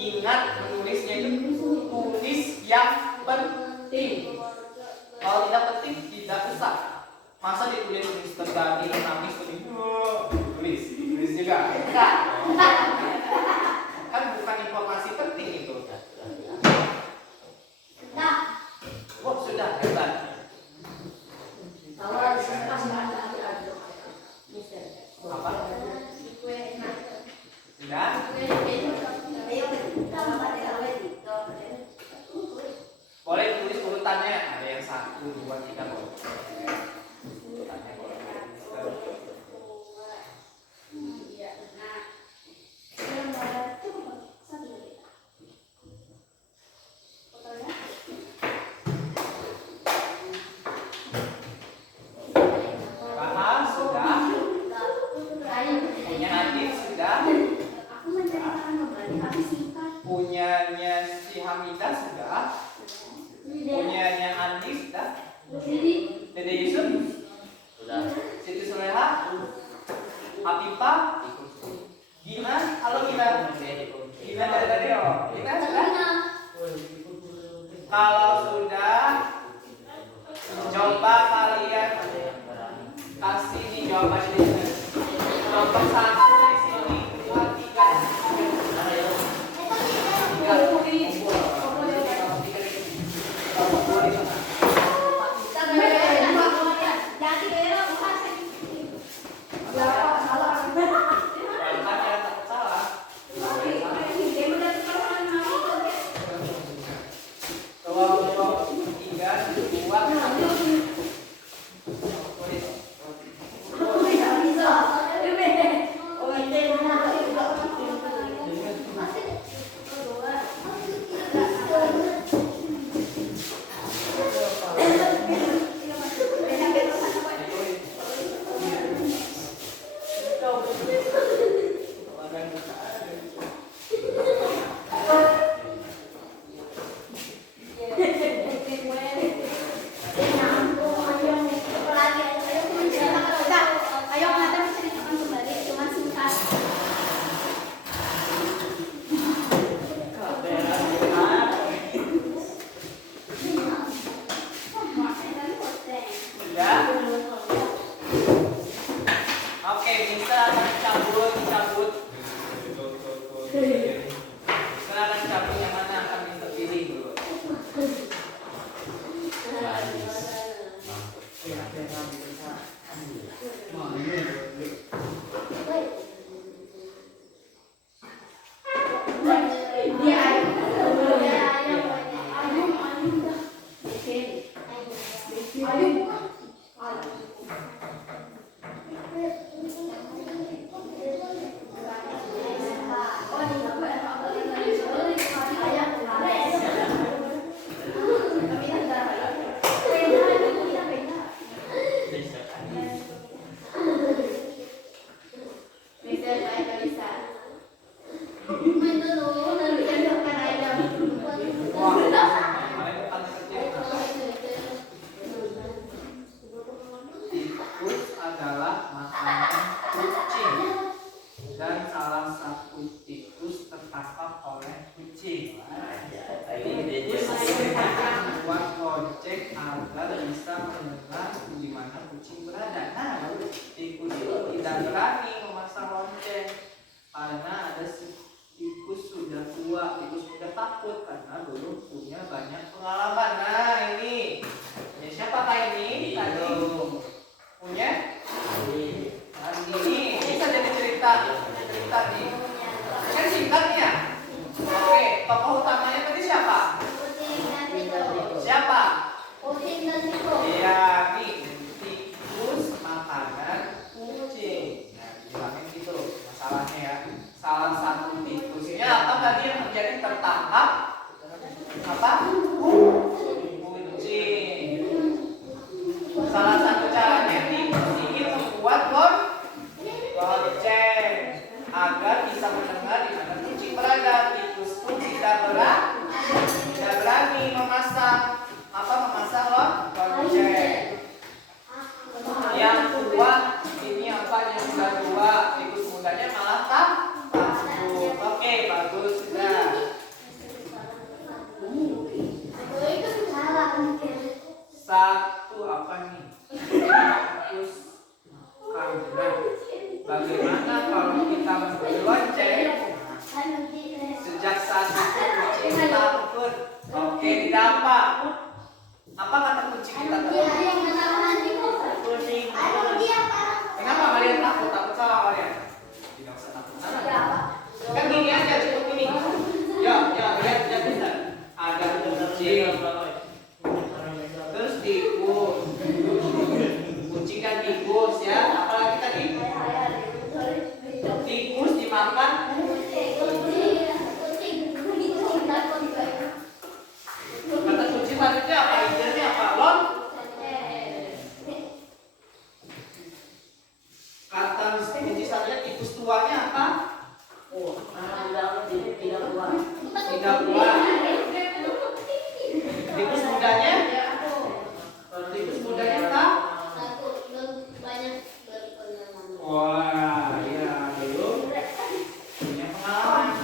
Ingat menulisnya itu tulis yang penting. Kalau tidak penting tidak usah. Masa ditulis Mister Dani nangis tulis juga. Enggak. Kan bukan informasi penting itu. Oh, sudah hebat. Apa? Sudah? Boleh tulis urutannya. Ada yang 1, 2, 3 boleh. Urutannya boleh. Bahas sudah. Punya Adit sudah. Punyanya si Hamidah sudah. Punyanya Andi sudah. Dede Yusuf Sudah. Siti Soleha, Apipa, Gina. Halo Gina. Gina dari tadi oh. Gina sudah. Kalau sudah, coba kalian kasih nih jawaban di sini. Nomor 1 di sini, 2, 3. makanan kucing dan salah satu tikus tertangkap oleh kucing. Tikus membuat lonceng agar bisa mendengar di mana kucing berada. Nah, tikus itu tidak berani memasang lonceng karena ada tikus sudah tua, tikus sudah takut karena belum punya banyak pengalaman. Nah, ini siapakah ini? Tadi punya ini bisa jadi cerita nih. Kan singkat ya. Oke, tokoh utamanya tadi siapa? Siapa? Iya, nih tikus makanan kucing. Nah, dibilangin gitu masalahnya ya. Salah satu tikusnya apa tadi yang terjadi tertangkap? Apa? Kucing. Salah satu caranya tikus ingin membuat lonceng agar bisa mendengar di mana kucing berada. Tikus pun tidak berani memasang lonceng. Yang tua ini apa yang sudah tua, tikus mudanya malah takut. Oke, bagus sudah. Satu apa nih? Tikus kandang. Bagaimana kalau kita memberi lonceng? Sejak saat itu kucing takut. Oke, tidak apa. Apa kata kucing kita tadi? Kenapa kalian takut? Takut salah kalian? Tidak usah takut. Kan gini aja, cukup ini. Ya, lihat bentar. Ada kucing. Terus tikus. Kucing dan tikus ya. Apalagi tadi? Tikus dimakan. Kata kucing maksudnya apa? Intinya apa? Kata kunci satunya tikus tuanya apa? Tidak buat. Tikus mudanya? Tikus mudanya apa? Wah, iya belum punya pengalaman.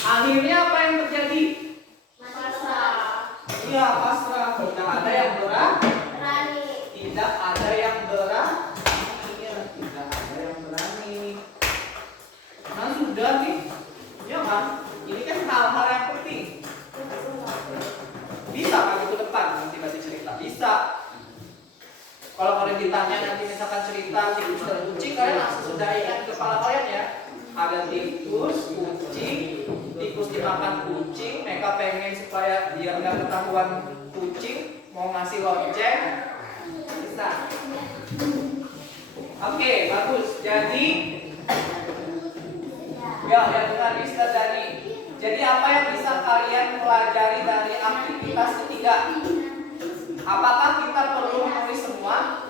Akhirnya apa yang terjadi? Iya, pasrah. Tidak ada yang berani. Tidak ada yang berani. Nah, sudah nih. Ya kan? Ini kan hal-hal yang penting. Bisa kan itu depan nanti baca cerita? Bisa. Kalau kalian ditanya nanti misalkan cerita tikus dan kucing, kalian langsung sudah ingat di kepala kalian ya. Ada tikus, kucing, tikus dimakan kucing, mereka pengen supaya dia nggak ketahuan kucing, mau ngasih lonceng, bisa. Oke, bagus. Jadi, ya dengar Mister Dani. Jadi apa yang bisa kalian pelajari dari aktivitas ketiga? Apakah kita perlu menulis semua?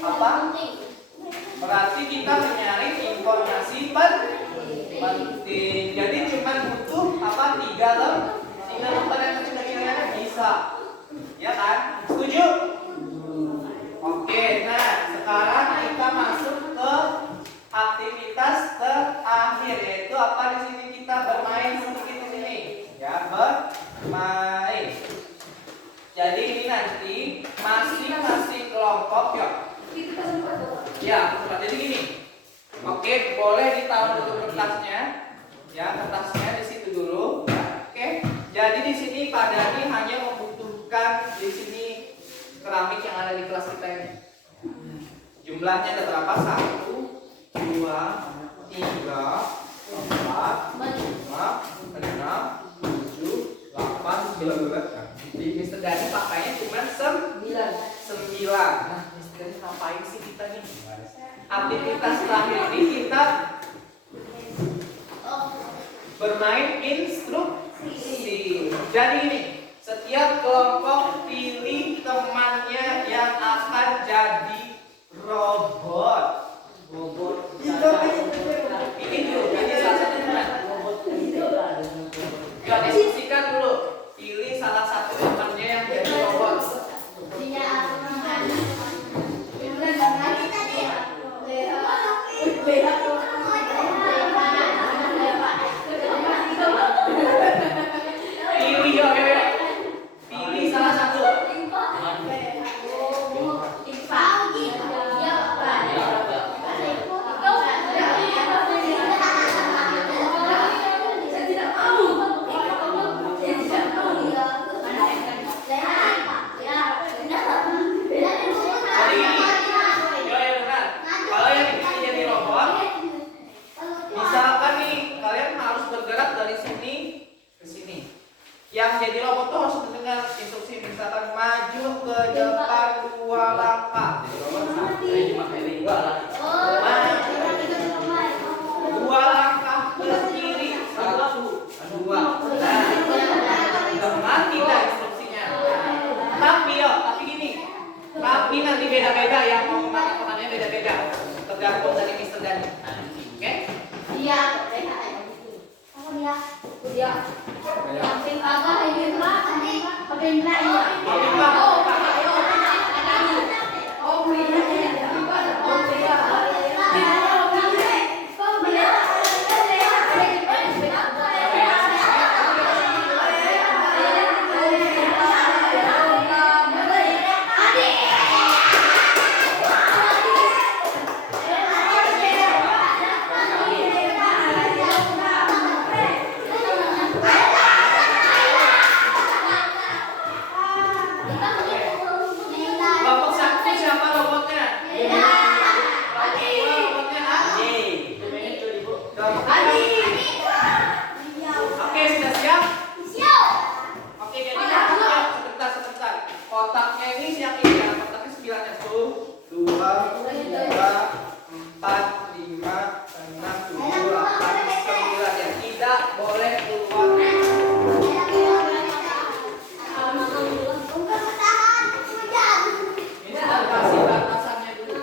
Apa? Berarti kita mencari informasi penting. Jadi cuma butuh apa? 3 lembar yang kecil-kecilnya bisa. Ya kan? Setuju? Oke, nah sekarang kita masuk ke aktivitas terakhir, yaitu apa di sini kita bermain sedikit di sini. Ya, bermain. Jadi ini nanti masing-masing kelompok ya, jadi gini. Oke, boleh ditaruh dulu kertasnya. Ya, kertasnya di situ dulu. Oke. Jadi di sini Pak Dani hanya membutuhkan di sini keramik yang ada di kelas kita ini. Jumlahnya ada berapa? 1, 2, 3, 4, 5, 6, 7, 8, 9. Di Mister Dani pakainya cuma 9. Nah, Mister Dani ngapain sih kita nih? Aktivitas terakhir ini kita bermain instruksi. Jadi ini, setiap kelompok pilih temannya yang akan jadi robot. Ini dulu, ini salah satu teman. Kita diskusikan dulu. Pilih salah satu temannya yang jadi robot. beda-beda yang mau makanannya beda-beda. Tergantung dari Mister Dani. Oke? Iya. Apa dia? Dia. Yang pink agak ini mah. Apa ini lah ya? Kelompok satu siapa robotnya? Kelompok dua robotnya A. Kelompok tiga. Oke, sudah siap? Oke, jadi sebentar. Kotaknya ini siap ini ya. Kotaknya 9 ya. 1, 2, 3, 4, 5, 6, 7, 8, 9 ya. Tidak boleh keluar. Ini sudah kasih batasannya dulu.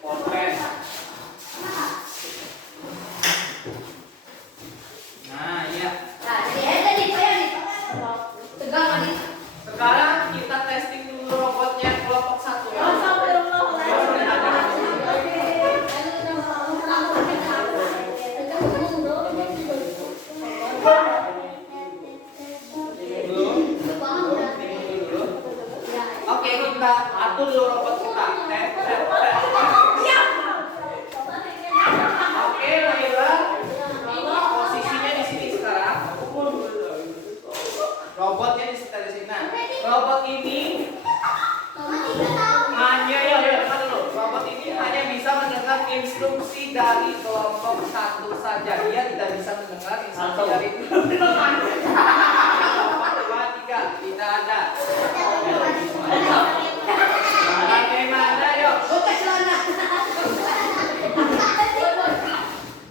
Pulpen. Nah, iya. Sekarang kita testing dulu robotnya kelompok 1 ya. Belum? Tunggu dulu. Oke, kita atur dulu robot kita. Oke, Laila. Posisinya di sini sekarang. Robotnya di sekitar di sini. Nah, robot ini hanya dengar dulu. Robot ini hanya bisa mendengar instruksi dari kelompok 1 saja. Dia tidak bisa mendengar instruksi dari kelompok 2, 3. Tidak ada. Bagaimana yuk?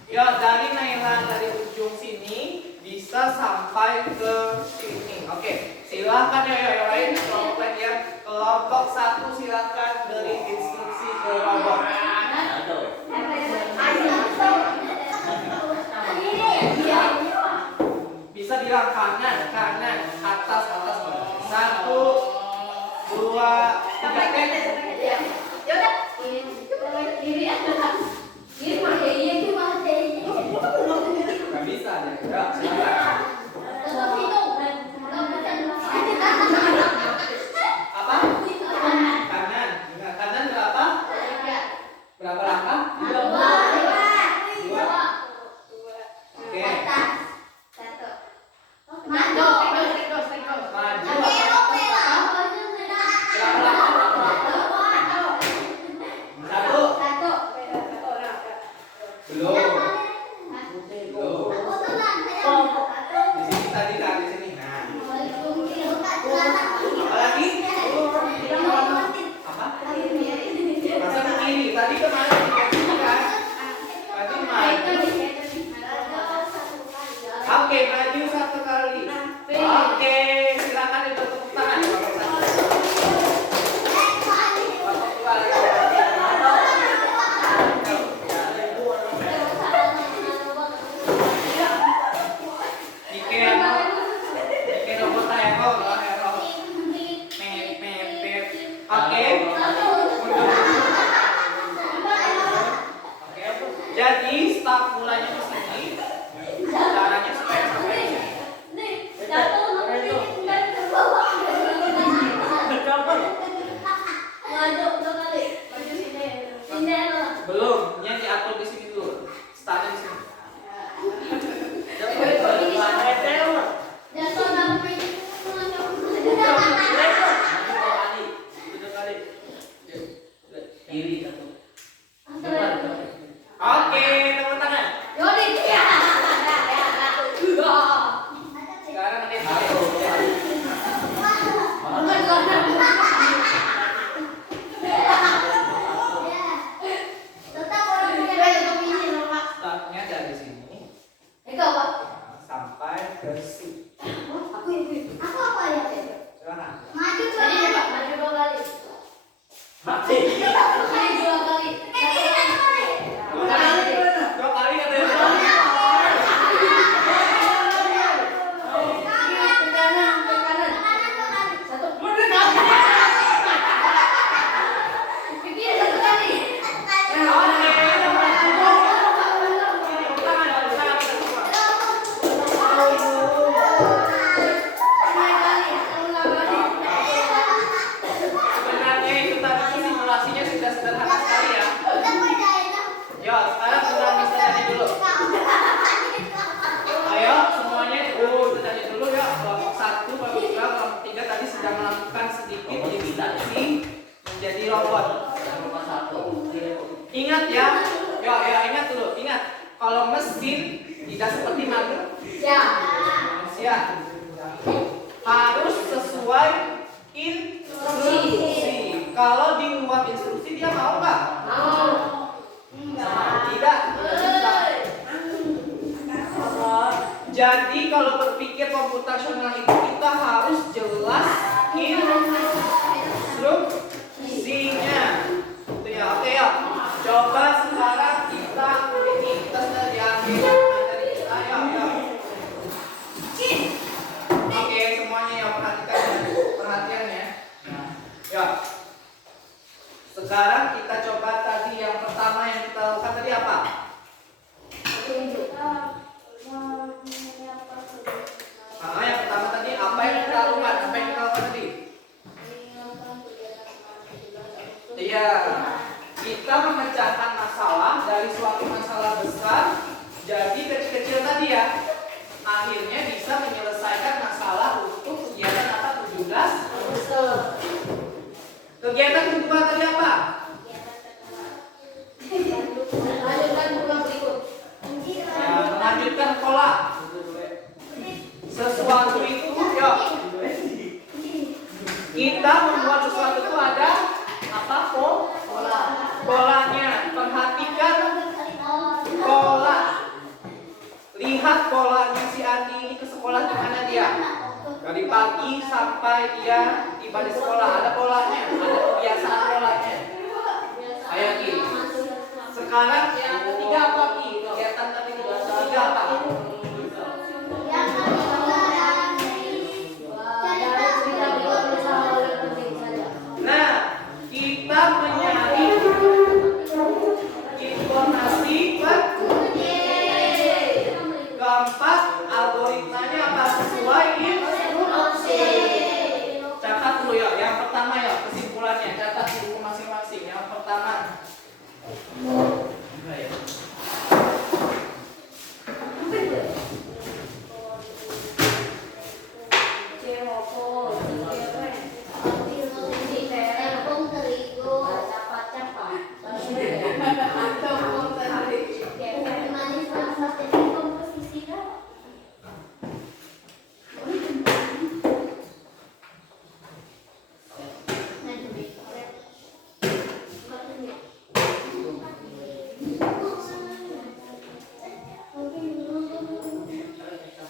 Ya, dari Naila dari ujung sini bisa sampai ke sini. Oke, silakan ya yang lain kelompok lain ya. Kelompok 1 silakan beri instruksi ke robot. Bisa bilang kanan, atas. 1, 2, 3. Gak bisa ya. Ya, silakan. Apa? Kanan. Dengar, kanan berapa? Berapa langkah? 2. Oke. Maju. Berapa langkah? 1. Belum. Di sini tadi kan di sini. Nah. Apa lagi? Apa? Masa ke kiri. Tadi kemana? Ke sini kan? Tadi maju. Oke, maju 1 kali. Oke, silakan itu tepuk tangan. Jadi start mulainya di sini. Caranya supaya sampai di sini. Belum, yang diatur di sini dulu. Startnya di sini. Kiri 1. Oke, tepuk tangan. Sekarang ini startnya dari sini sampai ke sini. Ya. Manusia. Harus sesuai instruksi. Kalau di luar instruksi dia mau nggak? Mau. Tidak. Jadi kalau berpikir komputasional itu kita harus jelas instruksinya. Itu ya, oke ya. Coba sekarang kita sudah di akhir materi kita ya. Oke, semuanya ya perhatiannya. Ya. Sekarang kita coba tadi yang pertama yang kita lakukan tadi apa? Yang pertama tadi apa yang kita lakukan? Apa yang kita lakukan tadi? Iya, kita memecahkan masalah dari suatu masalah besar jadi kecil-kecil tadi ya. Akhirnya bisa menyelesaikan masalah untuk kegiatan apa? 17. Kegiatan kedua tadi apa? Lanjutkan program berikut. Ya, melanjutkan pola. Sesuatu itu, yuk. Kita membuat sesuatu itu ada apa? Polanya. Perhatikan pola. Lihat polanya si Andi ini ke sekolah gimana dia. Dari pagi sampai dia tiba di sekolah ada polanya, ada kebiasaan polanya. Ayo Ki. Sekarang yang ketiga apa Ki? Kegiatan tadi ketiga apa? Nah, kita mencari informasi keempat, algoritmanya apa? Sesuai instruksi. Catat dulu ya. Yang pertama ya, kesimpulannya catat di buku masing-masing. Yang pertama.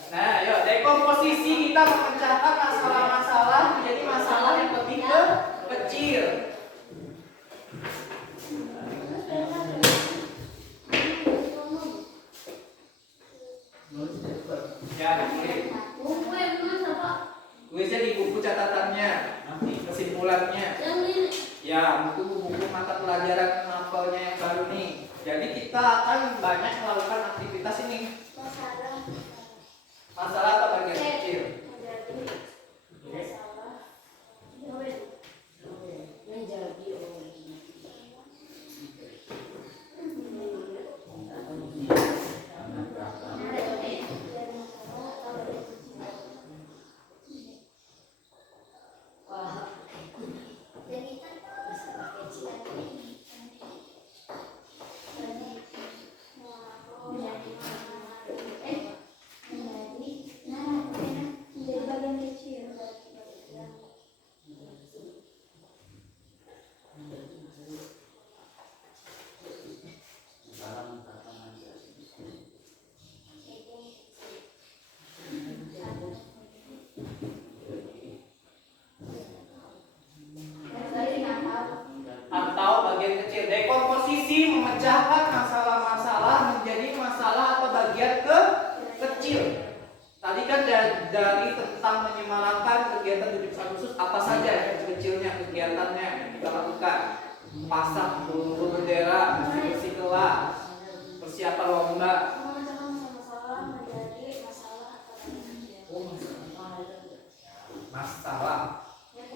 Nah, yuk, dekomposisi kita memecahkan masalah-masalah menjadi masalah yang lebih kecil. Ya, tulisnya di buku catatannya, nanti kesimpulannya. Ya, itu buku mata pelajaran novelnya yang baru nih. Jadi kita akan banyak melakukan aktivitas ini. Masalah atau bagian kecil? Atau bagian kecil. Dekomposisi memecahkan masalah-masalah menjadi masalah atau bagian kecil. Tadi kan dari tentang menyemarakkan kegiatan 17 Agustus apa saja yang kecilnya kegiatannya yang kita lakukan. Pasang bendera, bersih kelas, persiapan lomba. Masalah.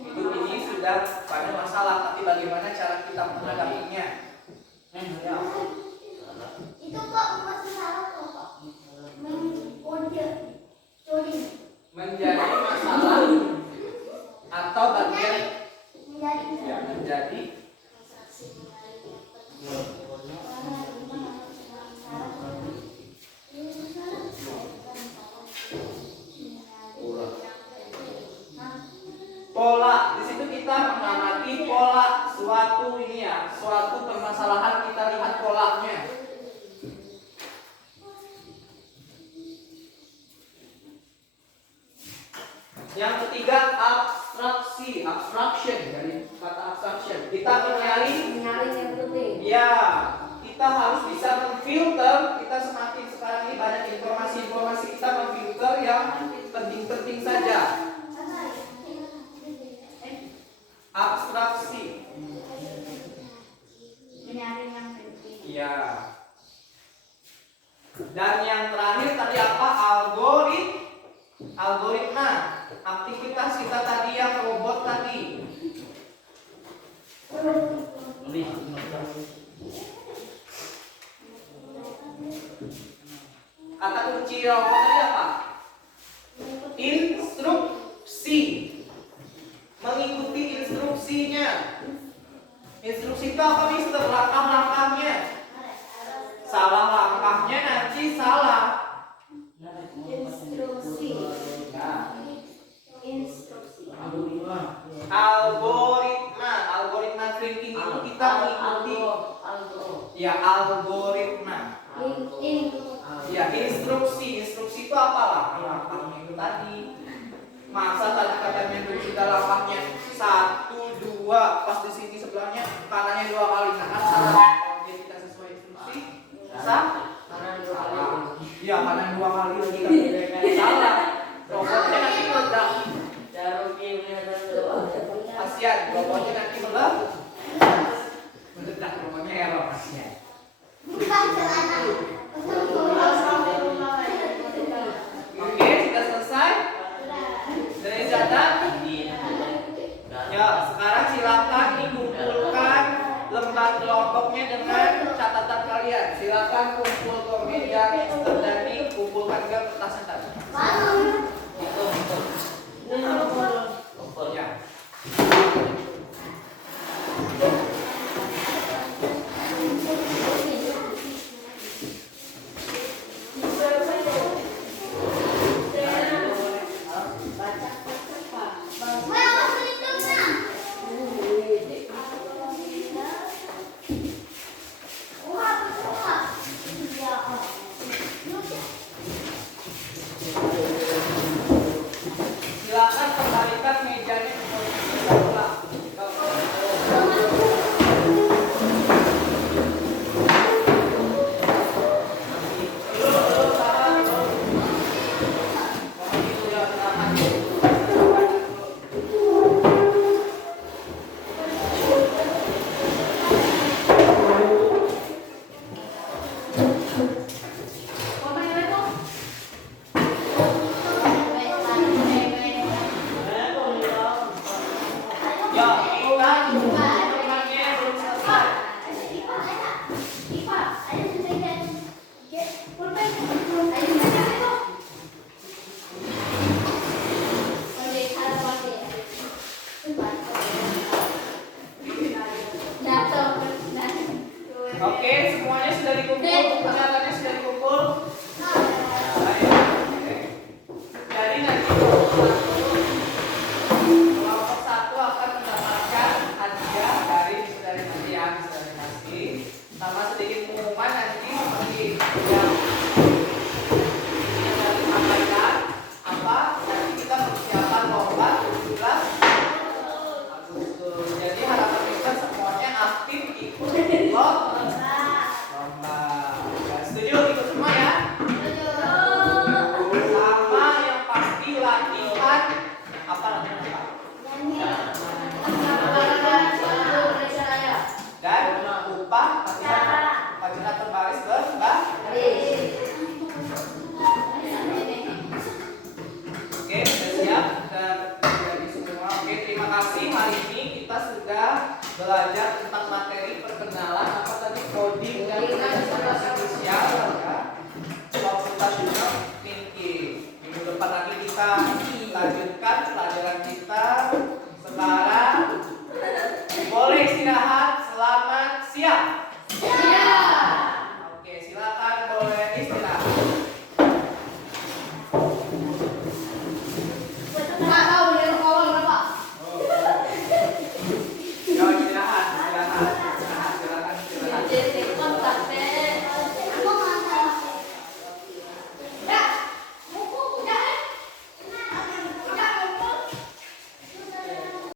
Hidup ini sudah pada masalah, tapi bagaimana cara kita menghadapinya? Itu kok masalah kok menjadi masalah atau bagian yang menjadi kita mengamati pola suatu ini ya, suatu permasalahan kita lihat polanya. Yang ketiga abstraction dari kata abstraction. Kita mencari yang penting. ya, kita harus bisa memfilter. Kita semakin sekarang ini banyak informasi-informasi, kita memfilter yang penting-penting saja. Abstraksi. Menyaring yang penting. Ya. Dan yang terakhir tadi apa? Algoritma. Aktivitas kita tadi yang robot tadi. Kata kunci robot tadi apa? Instruksi. Mengikuti instruksinya. Instruksi itu apa, Mister? Langkah-langkahnya. Salah langkahnya nanti salah. Instruksi. Nah, Instruksi. algoritma thinking itu kita mengikuti ya algoritma. Ya, instruksi itu apalah? Langkahnya itu tadi. Masa tadi katanya kita langkahnya 1, 2, pas di sini sebelahnya kanannya 2 kali. Nah, kan salah. Kalau dia tidak sesuai instruksi, salah. Iya, kanan 2 kali lagi kan. Salah. Robotnya nanti meledak. Kasihan, robotnya nanti meledak. Robotnya error, kasihan. Bukan celana. Oke, sudah selesai. Dari catat. Ya, sekarang silakan dikumpulkan lembar kelompoknya dengan catatan kalian. Silakan kumpul ke meja dan dikumpulkan ke kertas tadi. Ya. Silakan kembalikan mejanya ke posisi semula. Ya, kita temannya belum selesai. Oke, semuanya sudah dikumpul, catatannya sudah dikumpul. Ayo. Oke. Jadi nanti kelompok 1 akan mendapatkan hadiah dari Marian, dari Nasi, sama sedikit pengumuman nanti seperti yang tadi sampaikan. Apa? Nanti kita persiapan lomba 17 Agustus. Jadi harapan kita semuanya aktif ikut lomba. Ya, setuju ikut semua ya? Sama yang pasti latihan apa namanya? Dan upah upacara terbaris Oke, sudah siap dan jadi semua. Oke, terima kasih. Hari ini kita sudah belajar tentang materi perkenalan apa tadi, coding dan penjelasan artifisial ya. Computational thinking. Minggu depan lagi kita lanjutkan pelajaran kita. Sekarang boleh istirahat. Selamat siang.